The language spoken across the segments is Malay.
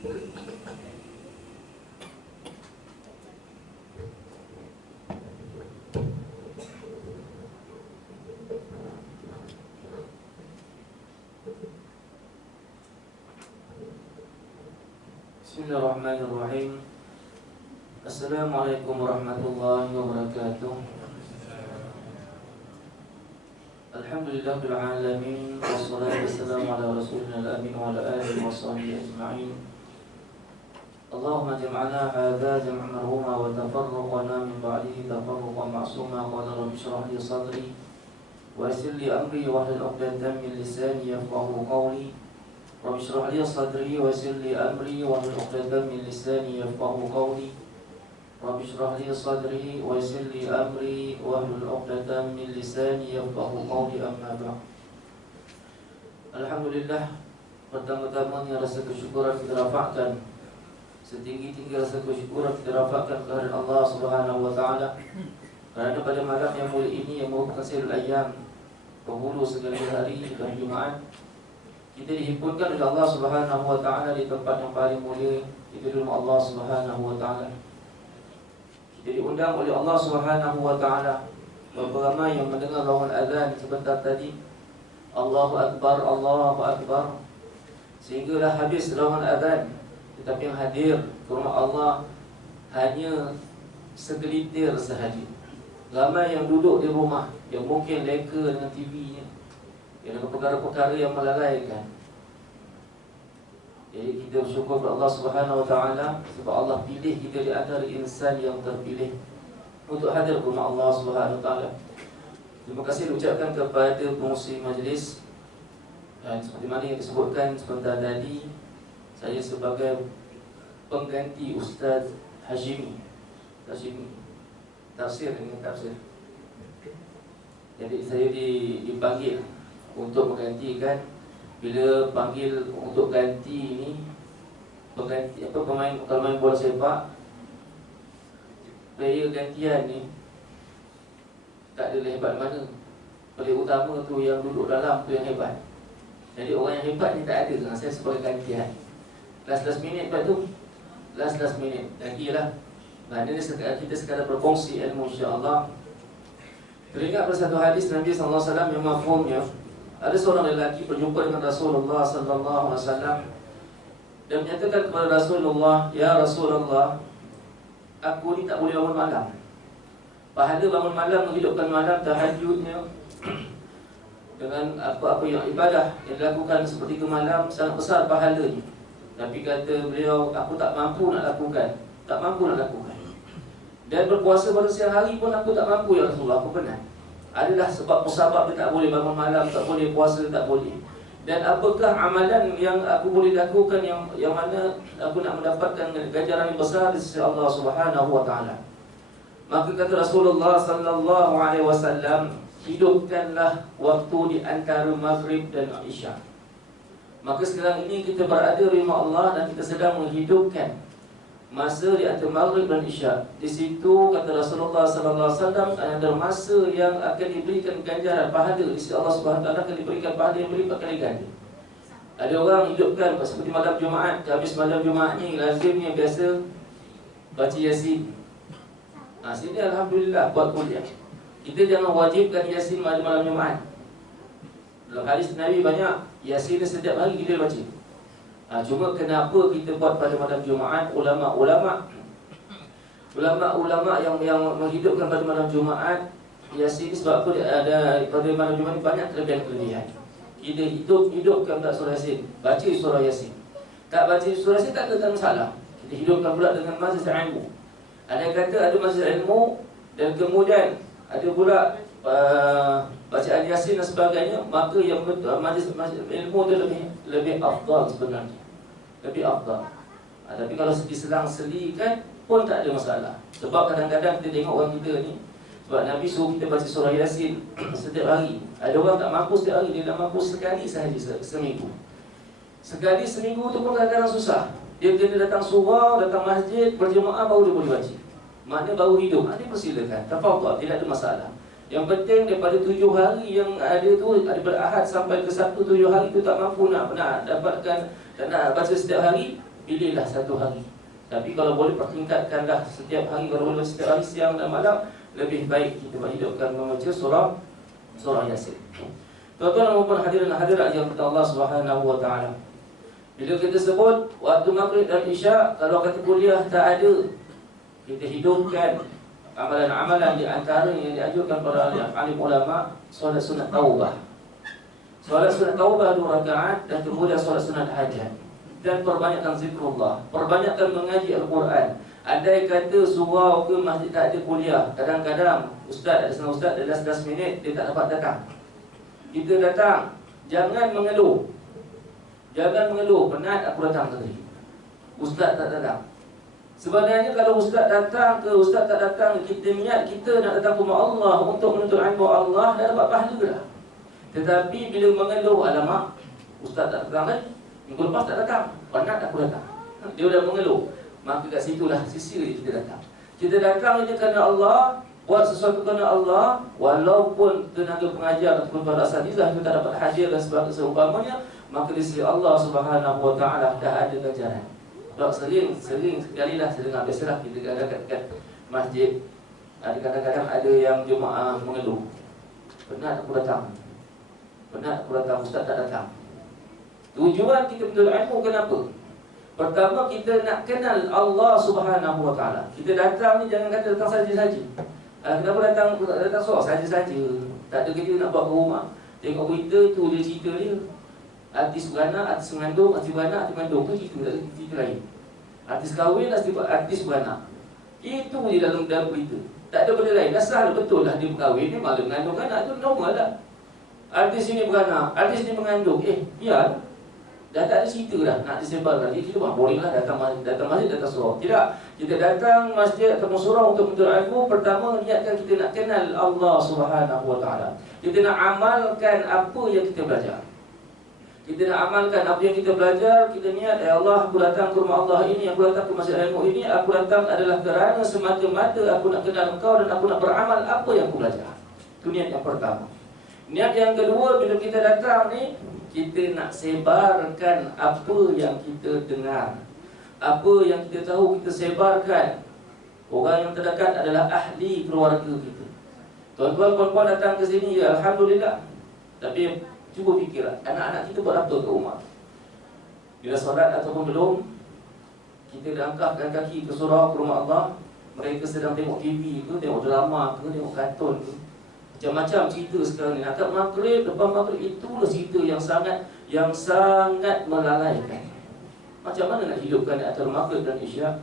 Bismillahirrahmanirrahim. Assalamualaikum warahmatullahi wabarakatuh. Alhamdulillahil alamin, wassalatu wassalamu ala rasulina al-amin wa ala alihi wa sahbihi ajma'in. Allahumma jam'ana hadza jam'an marhuma wa tafarraqna min ba'dihi tafarruqan ma'suma. Qala rabbi shrah li sadri wa yassir li amri wahlul 'uqdatam min lisani yafqahu qawli. Rabbi shrah li sadri wa yassir li amri wahlul 'uqdatam min lisani yafqahu qawli. Rabbi shrah li sadri wa yassir li amri wahlul 'uqdatam min lisani yafqahu qawli, amma ba'd. Alhamdulillah, pertama-tamanya rasa kesyukuran kita rafa'kan, setinggi-tinggi rasa kesyukuran kita rafa'kan kehadirat Allah Subhanahu wa taala. Kerana pada malam yang mulia ini, yang merupakan sayyidul ayyam, penghulu segala hari dan Jumaat, kita dihimpunkan oleh Allah Subhanahu wa taala di tempat yang paling mulia, itu rumah Allah Subhanahu wa taala. Kita diundang oleh Allah Subhanahu wa taala. Berapa ramai yang mendengar lawan azan sebentar tadi, Allahu akbar, Allahu akbar, sehinggalah habis lawan azan. Tetapi yang hadir ke rumah Allah hanya segelintir sahaja. Ramai yang duduk di rumah, yang mungkin leka dengan TV-nya, yang ada perkara-perkara yang melalaikan. Jadi kita bersyukur kepada Allah Subhanahu wa taala sebab Allah pilih kita di antara insan yang terpilih untuk hadir ke rumah Allah Subhanahu wa taala. Terima kasih diucapkan kepada pengurusi majlis, dan seperti mana yang disebutkan sebentar tadi, saya sebagai pengganti Ustaz Hashimi tafsir ini tafsir. Jadi saya dipanggil untuk menggantikan. Bila panggil untuk ganti ini, pengganti pemain, kalau main bola sepak, player gantian ni tak ada hebat mana. Player utama tu yang duduk dalam tu yang hebat. Jadi orang yang hebat ni tak ada. Saya sebagai gantian. Last minit lepas tu, last minit lagilah. Nah, ini kita sekadar berkongsi ilmu, insya-Allah. Teringat pada satu hadis Nabi sallallahu alaihi wasallam yang mafhumnya, ada seorang lelaki berjumpa dengan Rasulullah sallallahu alaihi wasallam dan menyatakan kepada Rasulullah, "Ya Rasulullah, aku ni tak boleh bangun malam. Pahala bangun malam, menghidupkan malam, tahajudnya dengan apa-apa yang ibadah yang dilakukan seperti ke malam sangat besar pahalanya. Tapi kata beliau, aku tak mampu nak lakukan. Dan berpuasa pada siang hari pun aku tak mampu, ya Rasulullah, aku penat. Adalah sebab musabab dia tak boleh bangun malam, tak boleh puasa, tak boleh. Dan apakah amalan yang aku boleh lakukan yang mana aku nak mendapatkan ganjaran yang besar di sisi Allah Subhanahu wa taala?" Maka kata Rasulullah sallallahu alaihi wasallam, hidupkanlah waktu di antara maghrib dan isya. Maka sekarang ini kita berada di rumah Allah dan kita sedang menghidupkan masa di antara maghrib dan isya. Di situ kata Rasulullah sallallahu alaihi wasallam ada masa yang akan diberikan ganjaran pahala di sisi Allah Subhanahu wa taala, akan diberikan pahala yang berlipat kali ganda. Ada orang hidupkan seperti malam Jumaat, habis malam Jumaat ni lazimnya biasa baca Yasin. Sini alhamdulillah buat kuliah. Kita jangan wajibkan Yasin malam Jumaat. Dalam hadis Nabi banyak Yasin setiap hari kita baca. Cuma kenapa kita buat pada malam Jumaat? Ulama-ulama yang menghidupkan pada malam Jumaat Yasin, sebab apa ada pada malam Jumaat banyak kelebihan. Kita hidupkan tak surah Yasin, baca surah Yasin. Tak baca surah Yasin tak ada masalah. Kita hidupkan pula dengan majlis ilmu. Ada yang kata ada majlis ilmu dan kemudian ada pula bacaan Yasin dan sebagainya, maka yang majlis ilmu itu lebih afdal sebenarnya. Lebih afdal. Tapi kalau diselang-selikan pun tak ada masalah. Sebab kadang-kadang kita tengok orang kita ni, sebab Nabi suruh kita baca surah Yasin setiap hari. Ada orang tak mampu setiap hari, dia nak mampu sekali sahaja seminggu. Sekali seminggu tu pun kadang-kadang susah. Dia kena datang surau, datang masjid, berjemaah baru dia boleh baca. Maknanya baru hidup. Dia persilakan. Tafadhal, tidak ada masalah. Yang penting daripada 7 hari yang ada tu, daripada Ahad sampai ke Sabtu 7 hari tu tak mampu nak dapatkan dan nak baca setiap hari, pilihlah satu hari. Tapi kalau boleh pertingkatkanlah setiap hari, kalau boleh setiap hari siang dan malam, lebih baik kita hidupkan membaca surah Yasin. Tuan-tuan dan puan hadirin hadirat yang kita Allah Subhanahu wa taala. Bila kita sebut waktu maghrib dan isya, kalau kata kuliah tak ada, kita hidupkan amalan-amalan di antara yang diajukan para alim ulama, solat sunat taubah. Solat sunat taubah 2 rakaat dan kemudian solat sunat hajat. Dan perbanyakkan zikrullah, perbanyakkan mengaji Al-Quran. Andai kata surau ke masjid tak ada kuliah, kadang-kadang ustaz, ada setengah ustaz, ada 11 minit dia tak dapat datang. Kita datang, jangan mengeluh. Jangan mengeluh, penat aku datang tadi, ustaz tak datang. Sebenarnya kalau ustaz datang ke ustaz tak datang, kita niat kita nak datang ke rumah Allah untuk menuntut ilmu Allah, dah dapat pahala dah. Tetapi bila mengeluh, alamak, ustaz tak datang kan, minggu lepas tak datang, penat aku datang, dia dah mengeluh. Maka kat situlah sisi kita datang. Kita datang ini kerana Allah, buat sesuatu kerana Allah. Walaupun tenaga pengajar ataupun para asatizah kita dapat hadir dan sebagainya seumpamanya, maka di sisi Allah Subhanahu wa taala dah ada ganjaran. Sebab sering sekali lah saya dengar, biasalah kita kadang-kadang kat masjid, ada kadang-kadang ada yang jemaah mengeluh, penat aku datang, ustaz tak datang. Tujuan kita menuntut ilmu kenapa? Pertama, kita nak kenal Allah Subhanahu wa taala. Kita datang ni jangan kata datang saja-saja. Kenapa datang soal saja-saja, tak ada kerja nak buat ke rumah, tengok berita tu dia cerita dia, artis beranak, artis mengandung, artis beranak, artis mengandung, tu cerita, tak ada cerita lain. Artis kahwin, artis beranak, itu je dalam berita, tak ada benda lain. Dah sah, betul lah dia berkahwin, dia malah mengandung anak, tu normal lah. Artis ini beranak, artis ini mengandung, biar dah tak ada cerita dah nak disebarkan. Jadi kita boleh lah datang masjid, datang surau. Tidak, kita datang masjid atau surau untuk menuntut ilmu. Pertama, niatkan kita nak kenal Allah Subhanahu wa taala. Kita nak amalkan apa yang kita belajar. Kita nak amalkan apa yang kita belajar. Kita niat, ya Allah, aku datang ke rumah Allah ini, aku datang ke masjid ilmu ini, aku datang adalah kerana semata-mata aku nak kenal Engkau dan aku nak beramal apa yang aku belajar. Itu niat yang pertama. Niat yang kedua, bila kita datang ni, kita nak sebarkan apa yang kita dengar, apa yang kita tahu, kita sebarkan. Orang yang terdekat adalah ahli keluarga kita. Tuan-tuan, puan-puan datang ke sini, ya, alhamdulillah. Tapi cuba fikirlah, anak-anak kita buat apa ke rumah? Bila solat ataupun belum, kita dah angkatkan kaki ke surau, ke rumah Allah. Mereka sedang tengok TV ke, tengok drama ke, tengok kartun ke, macam-macam cerita sekarang ni. Akad maghrib, lepas maghrib, itulah cerita yang sangat melalaikan. Macam mana nak hidupkan antara maghrib dan isyak?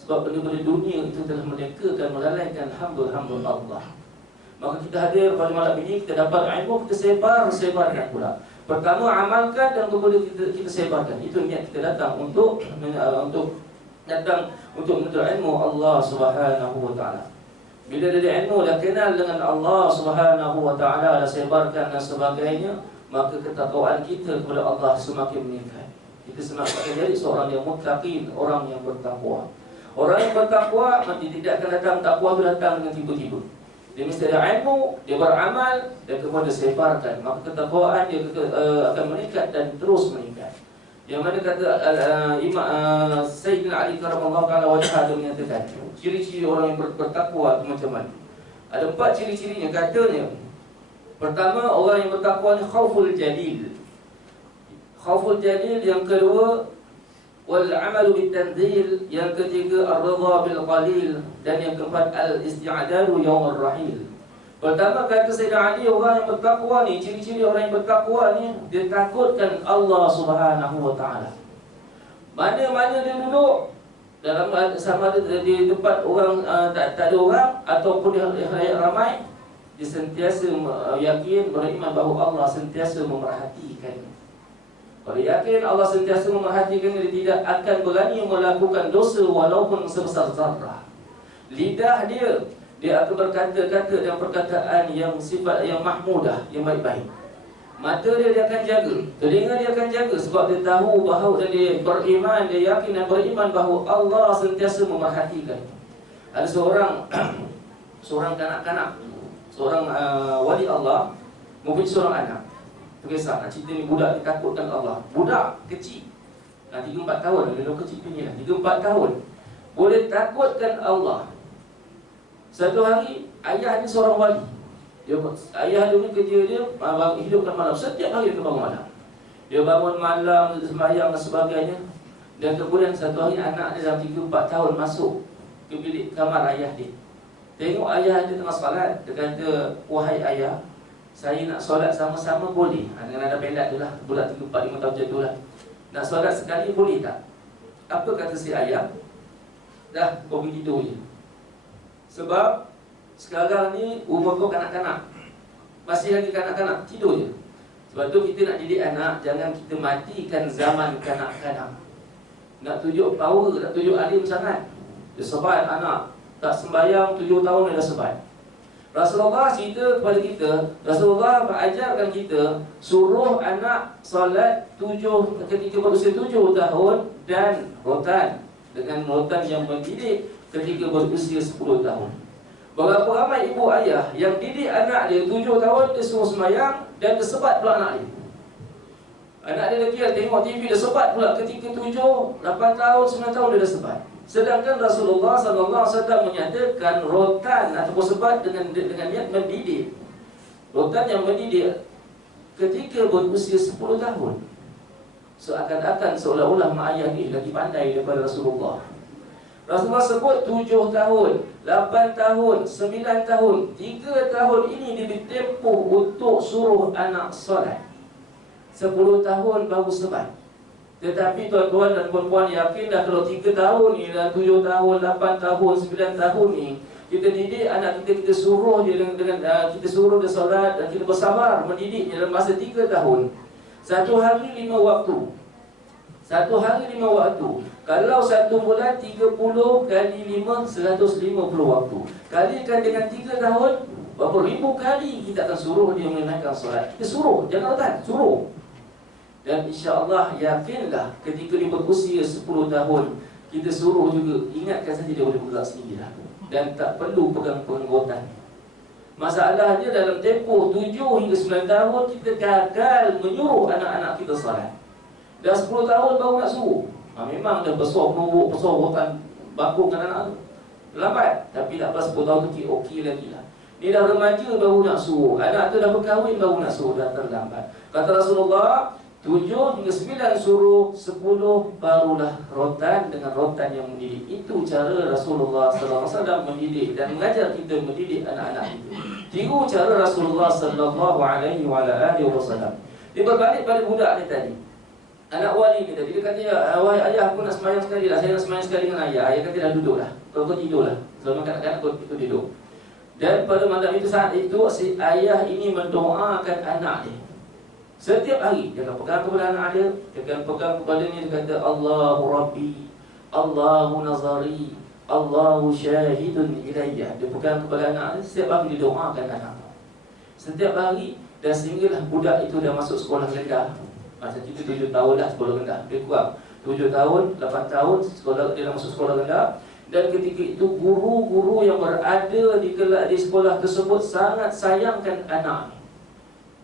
Sebab benda-benda dunia itu telah merekakan, melalaikan hamba-hamba Allah. Maka kita hadir pada malam ini, kita dapat ilmu, kita sebarkan pula. Pertama, amalkan dan kemudian kita sebarkan. Itu niat kita datang untuk datang untuk menuntut ilmu Allah Subhanahu wa taala. Bila ada ilmu, dah kenal dengan Allah Subhanahu wa taala, dah sebarkan dan sebagainya, maka ketakwaan kita kepada Allah semakin meningkat. Kita semakin jadi seorang yang muttaqin, orang yang bertakwa. Orang yang bertakwa nanti tidak akan datang, takwa itu datang dengan tiba-tiba. Dia mesti ada ilmu, dia beramal dan kemudian sebarkan, maka ketakwaan dia akan meningkat dan terus meningkat. Yang mana kata Imam Sayyidina Ali karamallahu ta'ala wajhah, dia menyatakan ciri-ciri orang yang bertakwa itu macam mana. Ada 4 ciri-cirinya. Katanya, pertama, orang yang bertakwa ni khauful jalil. Khauful jalil. Yang kedua, wal amalu bit tanzil. Yang ketiga, ar-ridha bil qalil. Dan yang keempat, al-isti'dadu yaumur rahil. Pertama, kata Sayyidina Ali, orang yang bertakwa ni, ciri-ciri orang yang bertakwa ni, dia takutkan Allah Subhanahu wa taala. Mana-mana dia duduk, dalam sama ada di tempat orang tak ada orang ataupun di khalayak ramai, dia sentiasa yakin, beriman bahawa Allah sentiasa memerhatikan. Kalau yakin Allah sentiasa memerhatikan, dia tidak akan berani melakukan dosa walaupun sebesar zarrah. Lidah dia akan berkata-kata dan perkataan yang sifat yang mahmudah, yang baik-baik. Mata dia akan jaga, telinga dia akan jaga, sebab dia tahu bahawa dia beriman, dia yakin dan beriman bahawa Allah sentiasa memerhatikan. Ada seorang kanak-kanak, seorang wali Allah mempunyai seorang anak. Terkisah nak cerita ni, budak ditakutkan Allah. Budak kecil, 3-4 tahun, dia kecil punya lah, 3-4 tahun. Boleh takutkan Allah. Satu hari, ayah ni seorang wali. Ayah dia ni kerja dia, hidupkan malam. Setiap hari dia bangun malam. Dia bangun malam, dia sembahyang dan sebagainya. Dan kemudian satu hari anak dia dalam 3-4 tahun masuk ke bilik kamar ayah dia. Tengok ayah dia tengah solat. Dia kata, wahai ayah, saya nak solat sama-sama boleh? Dengan ada pendat tu lah, budak 3-4-5 tahun macam tu lah. Nak solat sekali boleh tak? Apa kata si ayah? Dah, kau pergi tidur je. Sebab sekarang ni umur kau kanak-kanak, masih lagi kanak-kanak, tidur je. Sebab tu kita nak didik anak, jangan kita matikan zaman kanak-kanak. Nak tunjuk power, nak tunjuk alim sangat. Dia sebat anak, tak sembahyang 7 tahun dia dah sebat. Rasulullah cerita kepada kita, Rasulullah mengajarkan kita suruh anak solat ketika berusia 7 tahun dan rotan, dengan rotan yang mendidik ketika berusia 10 tahun. Berapa ramai ibu ayah yang didik anak dia 7 tahun dia suruh sembahyang dan dia sebat pula anak dia. Anak dia lagi tengok TV dia sebat pula ketika 7, 8 tahun, 9 tahun dia dah sebat. Sedangkan Rasulullah SAW menyatakan rotan ataupun sebat dengan niat mendidik. Rotan yang mendidik ketika berusia 10 tahun. Seakan-akan seolah-olah mak ayah ni lagi pandai daripada Rasulullah. Rasulullah sebut 7 tahun, 8 tahun, 9 tahun, 3 tahun ini ditempuh untuk suruh anak solat. 10 tahun baru sebat. Tetapi tuan-tuan dan puan-puan yakinlah kalau 3 tahun ni dan 7 tahun, 8 tahun, 9 tahun ni kita didik anak kita, kita suruh dia dengan kita suruh dia solat dan kita bersabar mendidiknya dalam masa 3 tahun. Satu hari 5 waktu. Satu hari 5 waktu. Kalau 1 bulan 30 kali 5 150 waktu. Kalikan dengan 3 tahun, berapa ribu kali kita akan suruh dia menunaikan solat. Kita suruh, jangan rotan, suruh. Dan insya-Allah yakinlah ketika dia berusia 10 tahun kita suruh juga, ingatkan saja dia boleh bergerak sendiri lah. Dan tak perlu pegang rotan. Masalahnya dalam tempoh 7 hingga 9 tahun kita gagal menyuruh anak-anak kita solat. Dah 10 tahun baru nak suruh. Memang dah besar peluruk, besar rotan bakungkan anak tu. Lambat, tapi tak apa 10 tahun kecil okey lagi lah. Dia dah remaja baru nak suruh. Anak tu dah berkahwin baru nak suruh, dah terlambat. Kata Rasulullah, 7 hingga 9 suruh, 10 barulah rotan dengan rotan yang mendidik. Itu cara Rasulullah SAW mendidik dan mengajar kita mendidik anak-anak itu. Tiru cara Rasulullah SAW. Dia berbalik pada budak ni tadi, anak wali ni tadi. Dia kata, wahai ayah, aku nak sembahyang sekali lah. Saya nak sembahyang sekali dengan ayah. Ayah kata, dah duduk lah. Kalau kau tidur lah. Selama kanak-kanak kau tidur. Dan pada malam itu, saat itu, si ayah ini mendoakan anak dia. Setiap hari dia akan pegang kepada anak dia, dia akan pegang kepada ni, dia kata Allahu Rabbi, Allahu Nazari, Allahu Syahidun Ilayya. Dia pegang kepada anak dia, setiap hari dia doakan anak. Setiap hari, dan sehinggalah budak itu dah masuk sekolah rendah. Masa itu 7 tahun dah sekolah rendah, dia kurang 7 tahun, 8 tahun sekolah, dia dah masuk sekolah rendah. Dan ketika itu guru-guru yang berada di sekolah tersebut sangat sayangkan anak.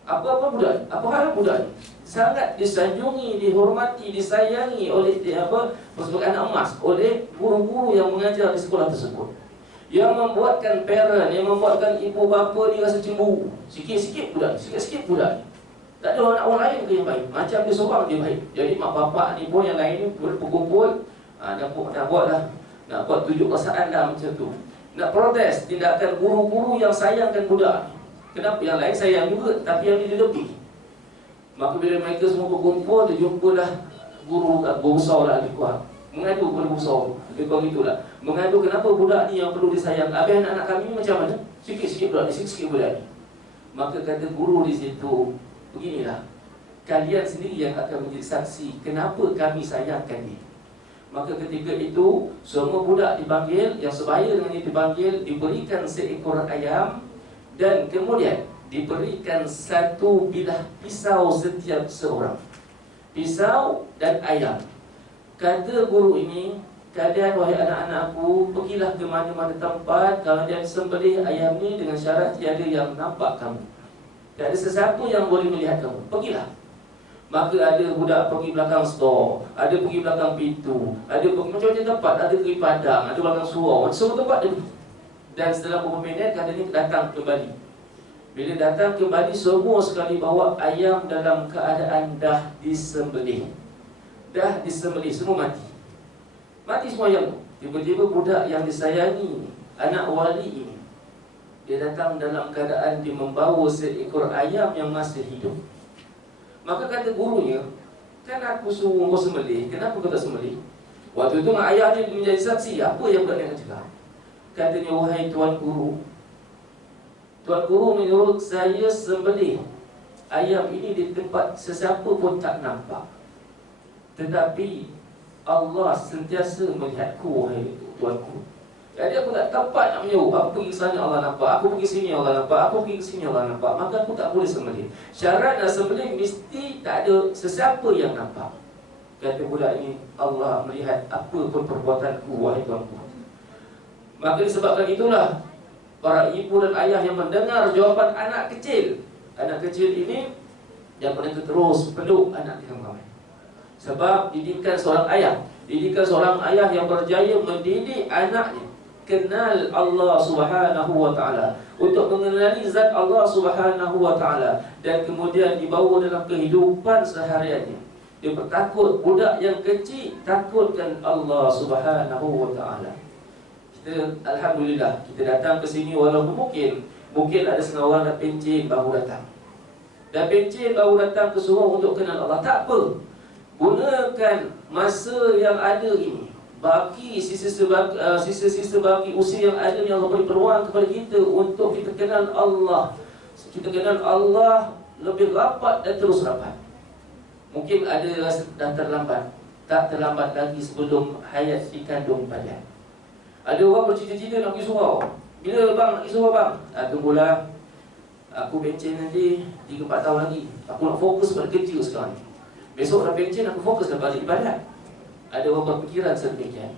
Apa budak? Apa hal budak? Sangat disanjungi, dihormati, disayangi oleh sebagai anak emas oleh guru-guru yang mengajar di sekolah tersebut. Yang membuatkan parent, yang membuatkan ibu bapa ni rasa cemburu. Sikit-sikit budak, sikit-sikit budak. Tak ada orang lain ke yang baik. Macam dia seorang dia baik. Jadi mak bapak ni pun yang lain ni berkumpul, nak buat lah, nak buat tunjuk perasaan dah macam tu. Nak protes tindakan guru-guru yang sayangkan budak. Kenapa yang lain sayang juga, tapi yang ni dia lebih. Maka bila mereka semua berkumpul, dia jumpalah guru besar lah lebih kurang. Mengadu kepada guru besar, lebih kurang itulah. Mengadu kenapa budak ni yang perlu disayang. Habis anak-anak kami ni macam mana? Sikit-sikit budak ni, sikit-sikit budak ni. Maka kata guru di situ, beginilah, kalian sendiri yang akan menjadi saksi kenapa kami sayangkan dia. Maka ketika itu, semua budak dipanggil, yang sebaya dengan dia dipanggil, diberikan seekor ayam. Dan kemudian diberikan 1 bilah pisau setiap seorang. Pisau dan ayam. Kata guru ini, kalian wahai anak-anakku, pergilah ke mana-mana tempat, kalian sembelih ayam ni dengan syarat tiada yang nampak kamu. Tak ada sesiapa yang boleh melihat kamu. Pergilah. Maka ada budak pergi belakang store, ada pergi belakang pintu, ada pergi macam-macam tempat, ada pergi padang, ada belakang surau, semua tempat dia pergi. Dan setelah beberapa minit katanya datang kembali. Bila datang kembali, semua sekali bawa ayam dalam keadaan dah disembelih. Dah disembelih, semua mati. Mati semua ayam. Tiba-tiba budak yang disayangi, anak wali ini, dia datang dalam keadaan dia membawa seekor ayam yang masih hidup. Maka kata gurunya, kan aku suruh kau sembelih, kenapa kau tak sembelih? Waktu itu ayah dia menjadi saksi, apa yang budak dia cakap? Katanya, wahai tuan guru, tuan guru menyuruh saya sembelih ayam ini di tempat sesiapa pun tak nampak. Tetapi Allah sentiasa melihatku, wahai tuanku. Jadi aku tak tempat nak menyuruh. Aku pergi sana Allah nampak, aku pergi sini Allah nampak, aku pergi ke sini Allah nampak. Maka aku tak boleh sembelih. Syarat nak sembelih mesti tak ada sesiapa yang nampak. Kata budak ini, Allah melihat apa pun perbuatanku, wahai tuanku. Maka disebabkan itulah para ibu dan ayah yang mendengar jawapan anak kecil. Anak kecil ini yang mereka terus peluk anak dia ramai. Sebab didikan seorang ayah, didikan seorang ayah yang berjaya mendidik anaknya kenal Allah Subhanahu wa taala, untuk mengenali zat Allah Subhanahu wa taala, dan kemudian dibawa dalam kehidupan sehariannya. Dia bertakut, budak yang kecil takutkan Allah Subhanahu wa taala. Kita alhamdulillah kita datang ke sini walaupun mungkin ada setengah orang dah pencen baru datang. Dah pencen baru datang ke surau untuk kenal Allah. Tak apa. Gunakan masa yang ada ini, bagi sisa-sisa bagi usia yang ada yang Allah beri peluang kepada kita untuk kita kenal Allah. Kita kenal Allah lebih rapat dan terus rapat. Mungkin ada rasa dah terlambat. Tak terlambat lagi sebelum hayat dikandung badan. Ada orang bercita-cita nak pergi surau. Bila bang nak pergi surau bang? Tunggulah. Aku pencen nanti 3-4 tahun lagi. Aku nak fokus pada kerja sekarang. Besok dah pencen, aku fokus dah balik ibadat. Ada orang berfikiran sedemikian.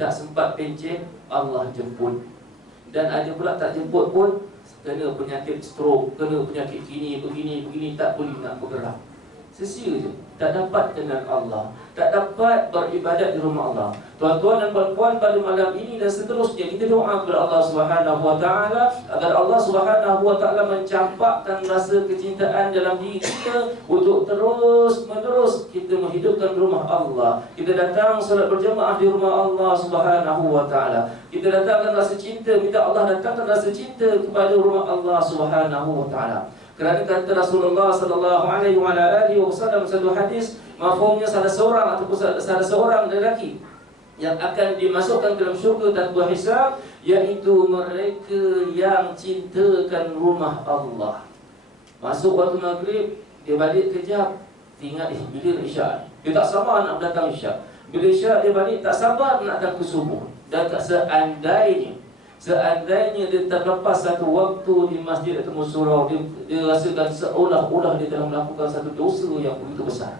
Tak sempat pencen, Allah jemput. Dan ada pula tak jemput pun, kena penyakit stroke, kena penyakit begini, tak boleh nak bergerak. Sia-sia je. Tak dapat kenal Allah, tak dapat beribadat di rumah Allah. Tuan-tuan dan puan-puan, pada malam ini dan seterusnya kita doa kepada Allah Subhanahu wa taala agar Allah Subhanahu wa taala mencampakkan rasa kecintaan dalam diri kita untuk terus-menerus kita menghidupkan rumah Allah. Kita datang solat berjemaah di rumah Allah Subhanahu wa taala. Kita datangkan rasa cinta, minta Allah datangkan rasa cinta kepada rumah Allah Subhanahu wa taala. Kerana kata Rasulullah sallallahu alaihi wasallam satu hadis, mafhumnya salah seorang ataupun salah seorang lelaki yang akan dimasukkan ke dalam syurga tanpa hisab, iaitu mereka yang cintakan rumah Allah. Masuk waktu maghrib, dia balik kejap, tinggal bila isyak. Dia tak sabar nak datang isyak. Bila isyak dia balik tak sabar nak datang ke subuh. Dan seandainya dia terlepas satu waktu di masjid atau surau, dia rasakan seolah-olah dia telah melakukan satu dosa yang begitu besar.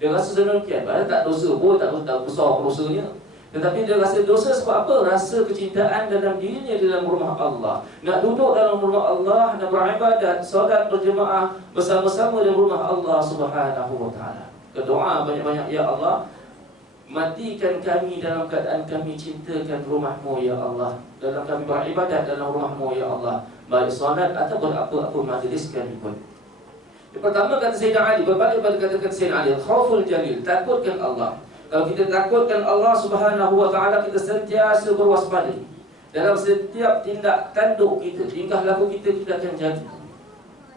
Dia rasa sedemikian, padahal tak dosa pun, tak besar dosanya. Tetapi dia rasa dosa sebab apa? Rasa kecintaan dalam dirinya dalam rumah Allah. Nak duduk dalam rumah Allah, nak beribadat, solat berjemaah bersama-sama dalam rumah Allah Subhanahu wa taala. Berdoa banyak-banyak, ya Allah, matikan kami dalam keadaan kami cintakan rumah-Mu, ya Allah. Dalam kami beribadat dalam rumah-Mu, ya Allah, baik solat ataupun apa-apa majlis sekalipun. Yang pertama kata Sayyidina Ali, berbalik pada kata Sayyidina Ali, khauful jalil, takutkan Allah. Kalau kita takutkan Allah Subhanahu wa taala, kita sentiasa berwaspada. Dalam setiap tindak tanduk kita, tingkah laku kita, kita akan jaga.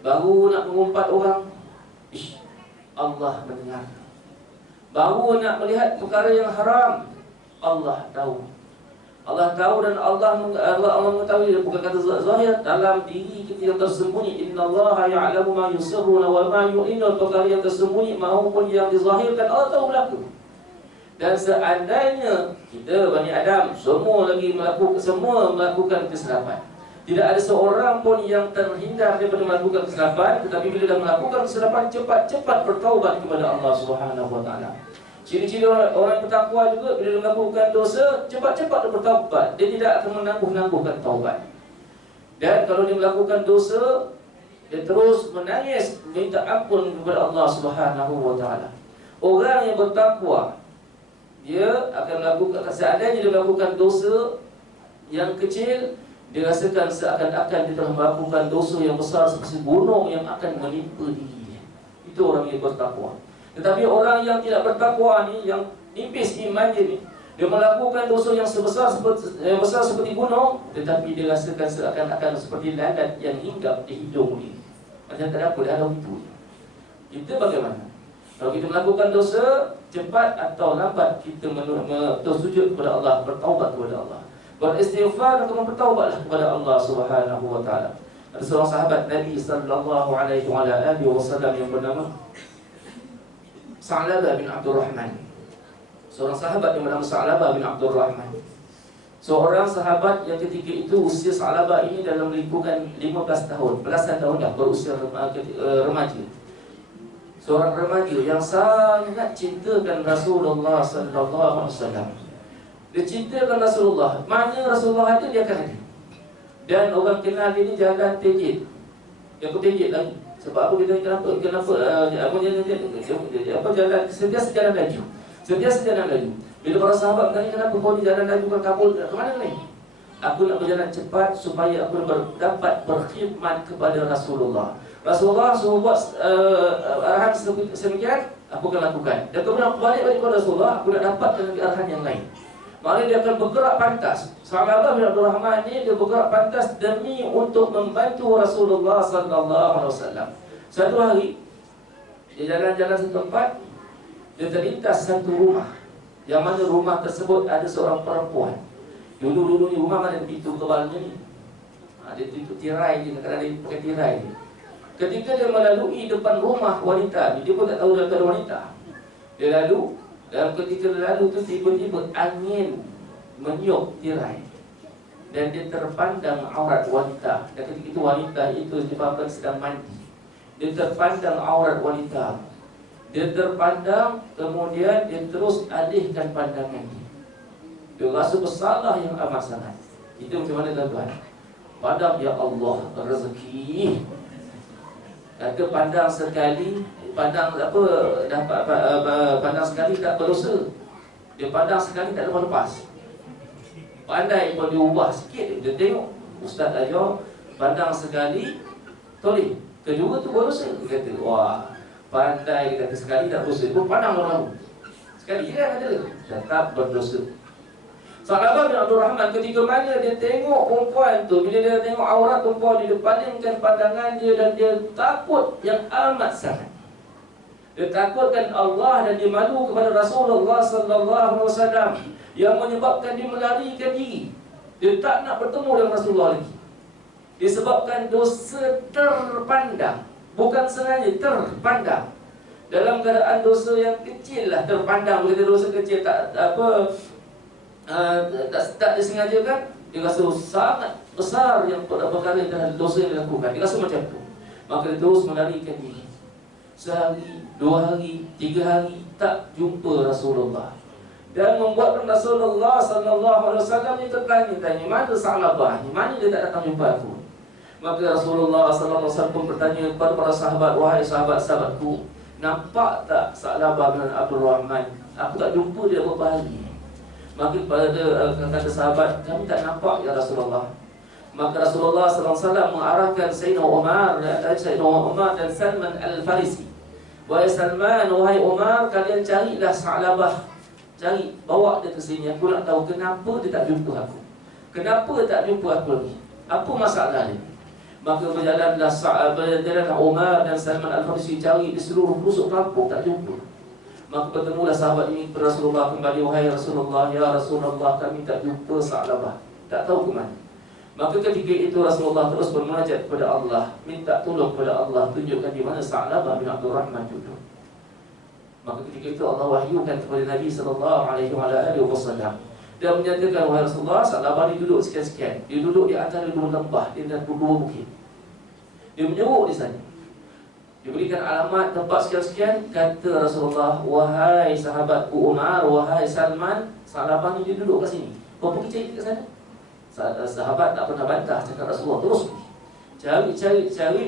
Baru nak mengumpat orang, Allah mendengar. Baru nak melihat perkara yang haram, Allah tahu. Allah tahu dan Allah mengetahui. Bukan kata zahir, dalam diri kita yang tersembunyi. Innallaha ya'lamu ma yusirruna wa ma yu'linun. Perkara yang tersembunyi maupun yang dizahirkan, Allah tahu berlaku. Dan seandainya kita Bani Adam semua melakukan kesilapan, tidak ada seorang pun yang terhindar daripada melakukan kesilapan. Tetapi bila dah melakukan kesilapan, cepat-cepat bertaubat kepada Allah Subhanahu wa taala. Ciri-ciri orang yang bertakwa juga, bila dia melakukan dosa, cepat-cepat dia bertaubat. Dia tidak akan menangguh-nangguhkan taubat. Dan kalau dia melakukan dosa, Dia terus menangis minta ampun kepada Allah Subhanahu wa taala. Orang yang bertakwa, dia akan melakukan, seandainya dia melakukan dosa yang kecil, dia rasakan seakan-akan dia telah melakukan dosa yang besar seperti gunung yang akan menimpa dirinya. Itu orang yang bertakwa. Tetapi orang yang tidak bertakwa ni, yang nipis imannya ni, dia melakukan dosa yang besar seperti gunung, tetapi dia rasakan seakan-akan seperti lalat yang hinggap di hidung dia. Macam tak ada apa, dah itu. Kita bagaimana? Kalau kita melakukan dosa, cepat atau lambat kita bersujud kepada Allah, bertaubat kepada Allah, beristighfar dan bertaubatlah kepada Allah Subhanahu wa taala. Ada seorang sahabat Nabi sallallahu alaihi wasallam yang bernama Sa'labah bin Abdurrahman. Seorang sahabat yang bernama Sa'labah bin Abdurrahman. Seorang sahabat yang ketika itu usia Sa'labah ini dalam lingkungan 15 tahun, belasan tahun dah berusia remaja. Seorang remaja yang sangat cintakan Rasulullah sallallahu alaihi wasallam. Dia cintakan Rasulullah. Mana Rasulullah ada, dia akan ada. Dan orang kenal dia ni jalan tejit. Dia pun tejit lagi. Sebab apa kita kenapa jalan sentiasa jalan laju. Sentiasa jalan laju. Bila para sahabat bertanya, kenapa kau ni jalan laju ke Kabul? Ke mana ni? Aku nak berjalan cepat supaya aku dapat berkhidmat kepada Rasulullah. Rasulullah suruh buat arahan semikian, aku akan lakukan. Dan kemudian aku balik kepada Rasulullah, aku nak dapatkan lagi arahan yang lain. Maknanya dia akan bergerak pantas. Sa'labah bin Abdurrahman ni dia bergerak pantas demi untuk membantu Rasulullah sallallahu alaihi wasallam. Satu hari dia jalan-jalan satu tempat, dia terlintas satu rumah, yang mana rumah tersebut ada seorang perempuan. Dulu-dulu ni rumah mana pintu kebalnya ni, dia pintu tirai je, kadang-kadang dia pakai tirai je. Ketika dia melalui depan rumah wanita ni, dia pun tak tahu dia ada wanita. Dia lalu, dan ketika dia lalu tu tiba-tiba angin meniup tirai dan dia terpandang aurat wanita. Dan ketika itu wanita itu disebabkan sedang mandi. Dia terpandang aurat wanita. Dia terpandang, kemudian dia terus alihkan pandangannya. Dia rasa bersalah yang amat sangat. Itu macam mana tuan-tuan? Padam ya Allah rezeki. Kata pandang sekali, pandang apa, dapat pandang sekali tak berdosa. Dia pandang sekali tak lepas. Pandai pun diubah sikit. Dia tengok ustaz ajar pandang sekali toleh. Kedua tu berdosa. Dia kata, wah, pandai, dia kata sekali tak berdosa. Dia pun pandang orang. Sekali je kan ada. Tetap berdosa. Sa'labah bin Abdurrahman ketika mana dia tengok perempuan tu, bila dia tengok aurat perempuan dia palingkan pandangan dia dan dia takut yang amat sangat. Dia takutkan Allah dan dia malu kepada Rasulullah sallallahu alaihi wasallam yang menyebabkan dia melarikan diri. Dia tak nak bertemu dengan Rasulullah lagi. Disebabkan dosa terpandang, bukan sengaja terpandang. Dalam keadaan dosa yang kecil lah terpandang. Bila dosa kecil tak tak disengajakan, dia rasa sangat besar yang perkara dan dosa yang dilakukan. Dia rasa macam tu. Maka dia terus melarikan diri. Sehari, 2 hari, 3 hari tak jumpa Rasulullah. Dan membuatkan Rasulullah sallallahu alaihi wasallam ni tertanya-tanya, mana Sa'labah ni? Mana dia tak datang jumpa aku? Maka Rasulullah sallallahu alaihi wasallam pun bertanya kepada para sahabat, wahai sahabat-sahabatku, nampak tak Sa'labah bin Abdurrahman? Aku tak jumpa dia beberapa hari. Maka kata sahabat, kami tak nampak ya Rasulullah. Maka Rasulullah SAW mengarahkan Sayyidina Umar dan Salman Al-Farisi. Wahai Salman, wahai Umar, kalian carilah Sa'labah. Cari, bawa dia ke sini. Aku nak tahu kenapa dia tak jumpa aku. Kenapa tak jumpa aku lagi? Apa masalah dia? Maka berjalanlah Umar dan Salman Al-Farisi cari di seluruh pelosok kampung, tak jumpa. Maka bertemulah sahabat ini kepada Rasulullah kembali. Wahai Rasulullah, ya Rasulullah, kami tak jumpa Sa'labah, tak tahu ke mana. Maka ketika itu Rasulullah terus bermunajat kepada Allah, minta tolong kepada Allah, tunjukkan di mana Sa'labah bin Abdurrahman duduk. Maka ketika itu Allah wahyukan kepada Nabi sallallahu alaihi wasallam dan menyatakan, wahai Rasulullah, Sa'labah ni duduk sekian-sekian. Dia duduk di antara 2 lembah, di antara 2 bukit. Dia menyeruk di sana. Diberikan alamat tempat sekian-sekian. Kata Rasulullah, wahai sahabatku Umar, wahai Salman, Sa'labah ni dia duduk kat sini. Kau pergi cari kat sana. Sahabat tak pernah bantah cakap Rasulullah, terus pergi. Cari.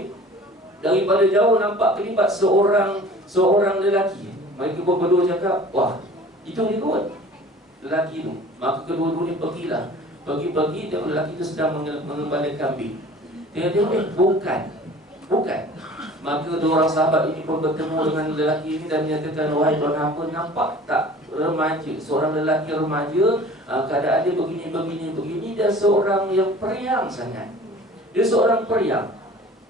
Daripada jauh nampak kelibat seorang lelaki. Mereka pun berdua cakap, wah, itu dia kot, lelaki itu. Maka kedua-dua ni pergilah. Pergi-pergi dan lelaki itu sedang mengembala kambing. Dia tengok, bukan. Maka dua orang sahabat ini pun bertemu dengan lelaki ini dan menyatakan, wahai tuan hamba, nampak tak remaja, seorang lelaki remaja, keadaan dia begini dan seorang yang periang sangat. Dia seorang periang,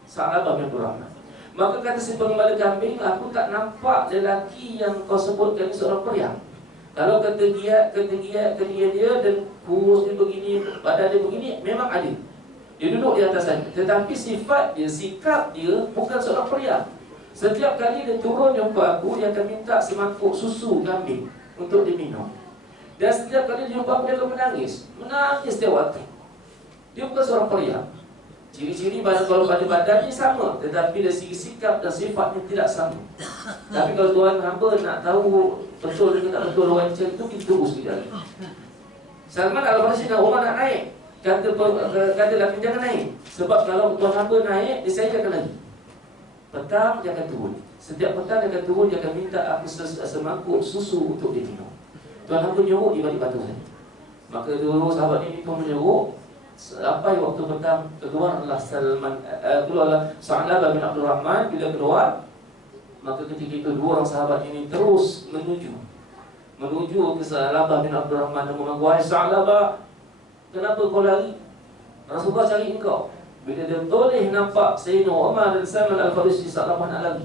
Sa'labah bin Abdurrahman. Maka kata si pengembala kambing, aku tak nampak lelaki yang kau sebutkan seorang periang. Kalau ketinggian dia dan kurus dia begini, badan dia begini, memang ada. Dia duduk di atas sana. Tetapi sifat dia, sikap dia bukan seorang periang. Setiap kali dia turun jumpa aku, dia akan minta semangkuk susu kambing untuk diminum. Dan setiap kali dia jumpa aku, dia akan menangis setiap waktu. Dia bukan seorang periang. Ciri-ciri kalau pada badannya sama, tetapi dari segi sikap dan sifatnya tidak sama. Tapi kalau tuan hamba nak tahu betul ke tak betul orang macam itu, kita tunggu sekejap. Salman Al-Farisi dan Umar nak naik, kata lelaki jangan naik. Sebab kalau tuan hamba naik, dia saya akan lagi. Petang dia akan turun. Setiap petang dia akan turun, dia akan minta aku semangkuk susu untuk dia minum. Tuan hamba nyuruk di balik batu saya. Maka dua sahabat ini pun menyuruk. Sampai waktu petang, keluarlah Sa'labah bin Abdurrahman. Bila keluar, maka ketika itu dua orang sahabat ini terus menuju ke Sa'labah bin Abdurrahman dan mengaku, wahai Sa'labah, kenapa kau lari? Rasulullah cari engkau. Bila dia toleh nampak Sayyidina Umar dan Salman Al-Farisi, Sa'labah nak lari.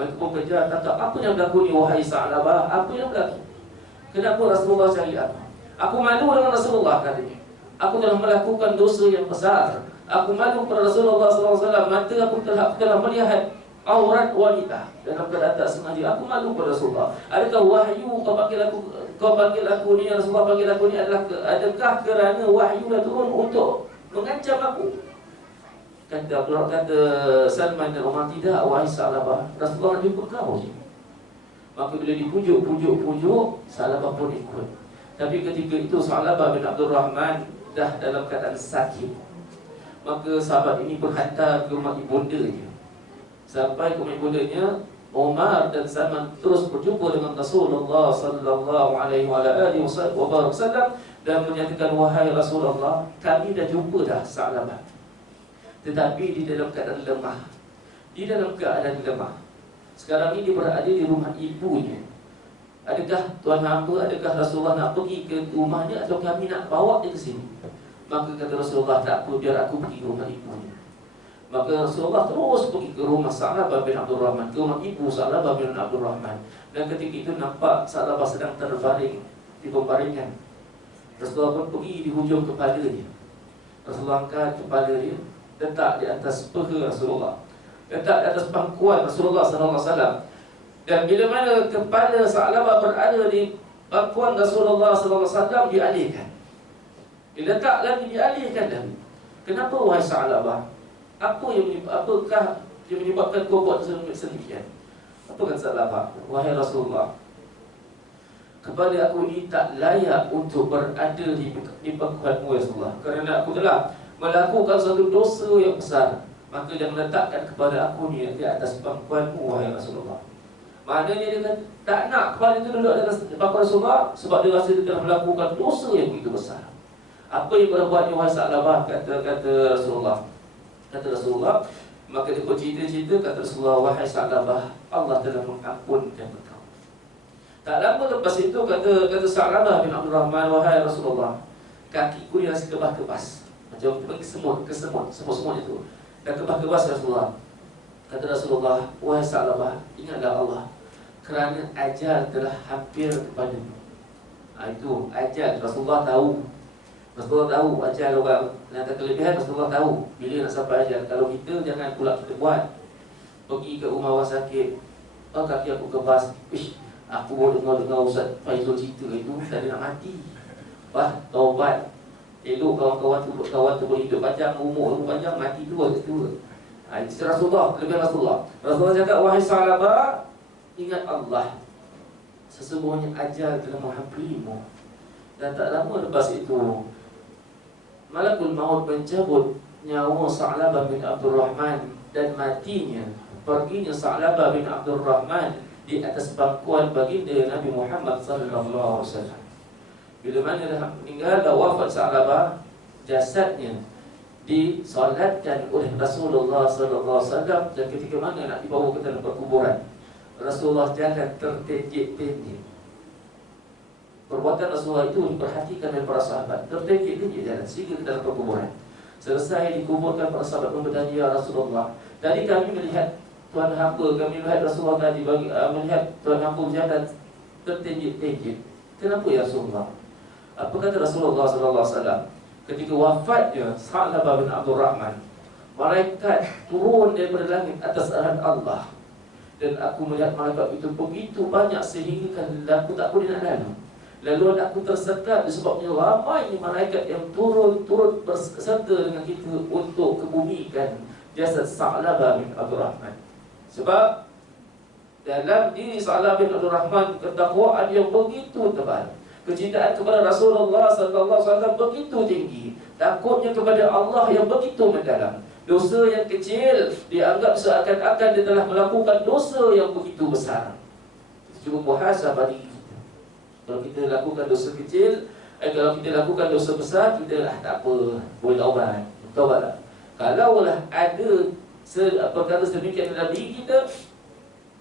Mereka pun kejar, kata, apa yang berlaku ni wahai Sa'labah? Apa yang berlaku? Kenapa Rasulullah cari aku? Aku malu dengan Rasulullah, katanya. Aku telah melakukan dosa yang besar. Aku malu kepada Rasulullah SAW. Mata aku telah melihat aurat wanita dalam keadaan tak sengaja. Aku malu kepada Rasulullah. Adakah wahyu kau panggil aku ni, Rasulullah panggil aku ni adakah kerana wahyu dah turun untuk mengancam aku? Kata Salman dan Umar, tidak wahai Sa'labah, Rasulullah nak jumpa kau je. Maka bila dipujuk, Sa'labah pun ikut. Tapi ketika itu Sa'labah bin Abdurrahman dah dalam keadaan sakit. Maka sahabat ini berhantar ke rumah ibundanya. Sampai ke rumah ibundanya, Umar dan Salman terus berjumpa dengan Rasulullah sallallahu alaihi wasallam dan menyatakan, wahai Rasulullah, kami dah jumpa dah Sa'labah, tetapi di dalam keadaan lemah. Sekarang ini dia berada di rumah ibunya. Adakah tuan hamba, adakah Rasulullah nak pergi ke rumahnya atau kami nak bawa dia ke sini? Maka kata Rasulullah, tak apa, biar aku pergi ke rumah ibunya. Maka Rasulullah terus pergi ke rumah Sa'labah bin Abdurrahman, ke rumah ibu Sa'labah bin Abdurrahman. Dan ketika itu nampak Sa'labah sedang terbaring di pembaringan. Rasulullah pun pergi di hujung kepalanya. Rasulullah angkat kepala dia, letak di atas peha Rasulullah, letak di atas pangkuan Rasulullah SAW. Dan bila mana kepala Sa'labah berada di pangkuan Rasulullah SAW, dialihkan. Diletak lagi, dialihkan lagi. Kenapa wahai Sa'labah? Apakah yang menyebabkan kau buat sedemikian? Apa kata Sa'labah? Wahai Rasulullah, kepala aku ini tak layak untuk berada di pangkuanmu Rasulullah, kerana aku telah melakukan satu dosa yang besar. Maka jangan letakkan kepada aku ni di atas pangkuanmu wahai Rasulullah. Maknanya dia kata, tak nak kepala itu duduk di atas pangkuan Rasulullah, sebab dia rasa dia telah melakukan dosa yang begitu besar. Apa yang kau buat ni wahai Sa'labah? Kata Rasulullah. Maka dia bercerita, kata Rasulullah, wahai Sa'labah, Allah telah mengampunkan engkau. Tak lama lepas itu kata Sa'labah bin Abdurrahman, wahai Rasulullah, kakiku ni rasa kebas-kebas, macam pergi semut itu, dan kebas-kebas Rasulullah. Kata Rasulullah, wahai Sa'labah, ingatlah Allah, kerana ajal telah hampir kepadamu. Itu ajal, Rasulullah tahu ajal orang. Nanti kelebihan Rasulullah tahu bila nak sampai ajal. Kalau kita, jangan pula kita buat. Pergi ke rumah orang sakit, kaki aku kebas, aku boleh dengar Ustaz Faizul cerita itu, tadi nak mati. Taubat. Elok kawan tu berhidup panjang, umur panjang, mati tua. Itu Rasulullah, kelebihan Rasulullah. Rasulullah cakap, wahai Sa'labah, ingat Allah, sesungguhnya ajal telah menghampirimu. Dan tak lama lepas itu, Malakul Maut mencabut nyawa Sa'labah bin Abdurrahman dan matinya, perginya Sa'labah bin Abdurrahman di atas pangkuan baginda Nabi Muhammad sallallahu alaihi wasallam. Bila mana dah meninggal, dah wafat Sa'labah, jasadnya disolatkan oleh Rasulullah sallallahu alaihi wasallam, dan ketika mana nak dibawa ke dalam perkuburan, Rasulullah jalan tertejik-tejik. Perbuatan Rasulullah itu diperhatikan oleh para sahabat, tertejik-tejik jalan sehingga ke dalam perkuburan. Selesai dikuburkan, para sahabat pun bertanya, ya Rasulullah, tadi kami melihat Tuhan hamba, kami melihat Rasulullah tadi melihat Tuhan hamba berjalan tertejik-tejik. Kenapa ya Rasulullah? Apa kata Rasulullah sallallahu alaihi wasallam? Ketika wafatnya Sa'labah bin Abdurrahman, malaikat turun daripada langit atas arahan Allah, dan aku melihat malaikat itu begitu banyak sehingga aku tak boleh nak lalu. Lalu aku tersekat disebabnya ramai malaikat yang turun berserta dengan kita untuk kebumikan jasad Sa'labah bin Abdurrahman. Sebab dalam diri Sa'labah bin Abdurrahman ketakwaan yang begitu tebal, kecintaan kepada Rasulullah sallallahu alaihi wasallam begitu tinggi, takutnya kepada Allah yang begitu mendalam. Dosa yang kecil dianggap seakan-akan dia telah melakukan dosa yang begitu besar. Cuba muhasabah diri kita. Kalau kita lakukan dosa kecil, kalau kita lakukan dosa besar, kita tak apa, boleh taubat. Taubatlah. Kalaulah ada perkara sedemikian dalam diri kita,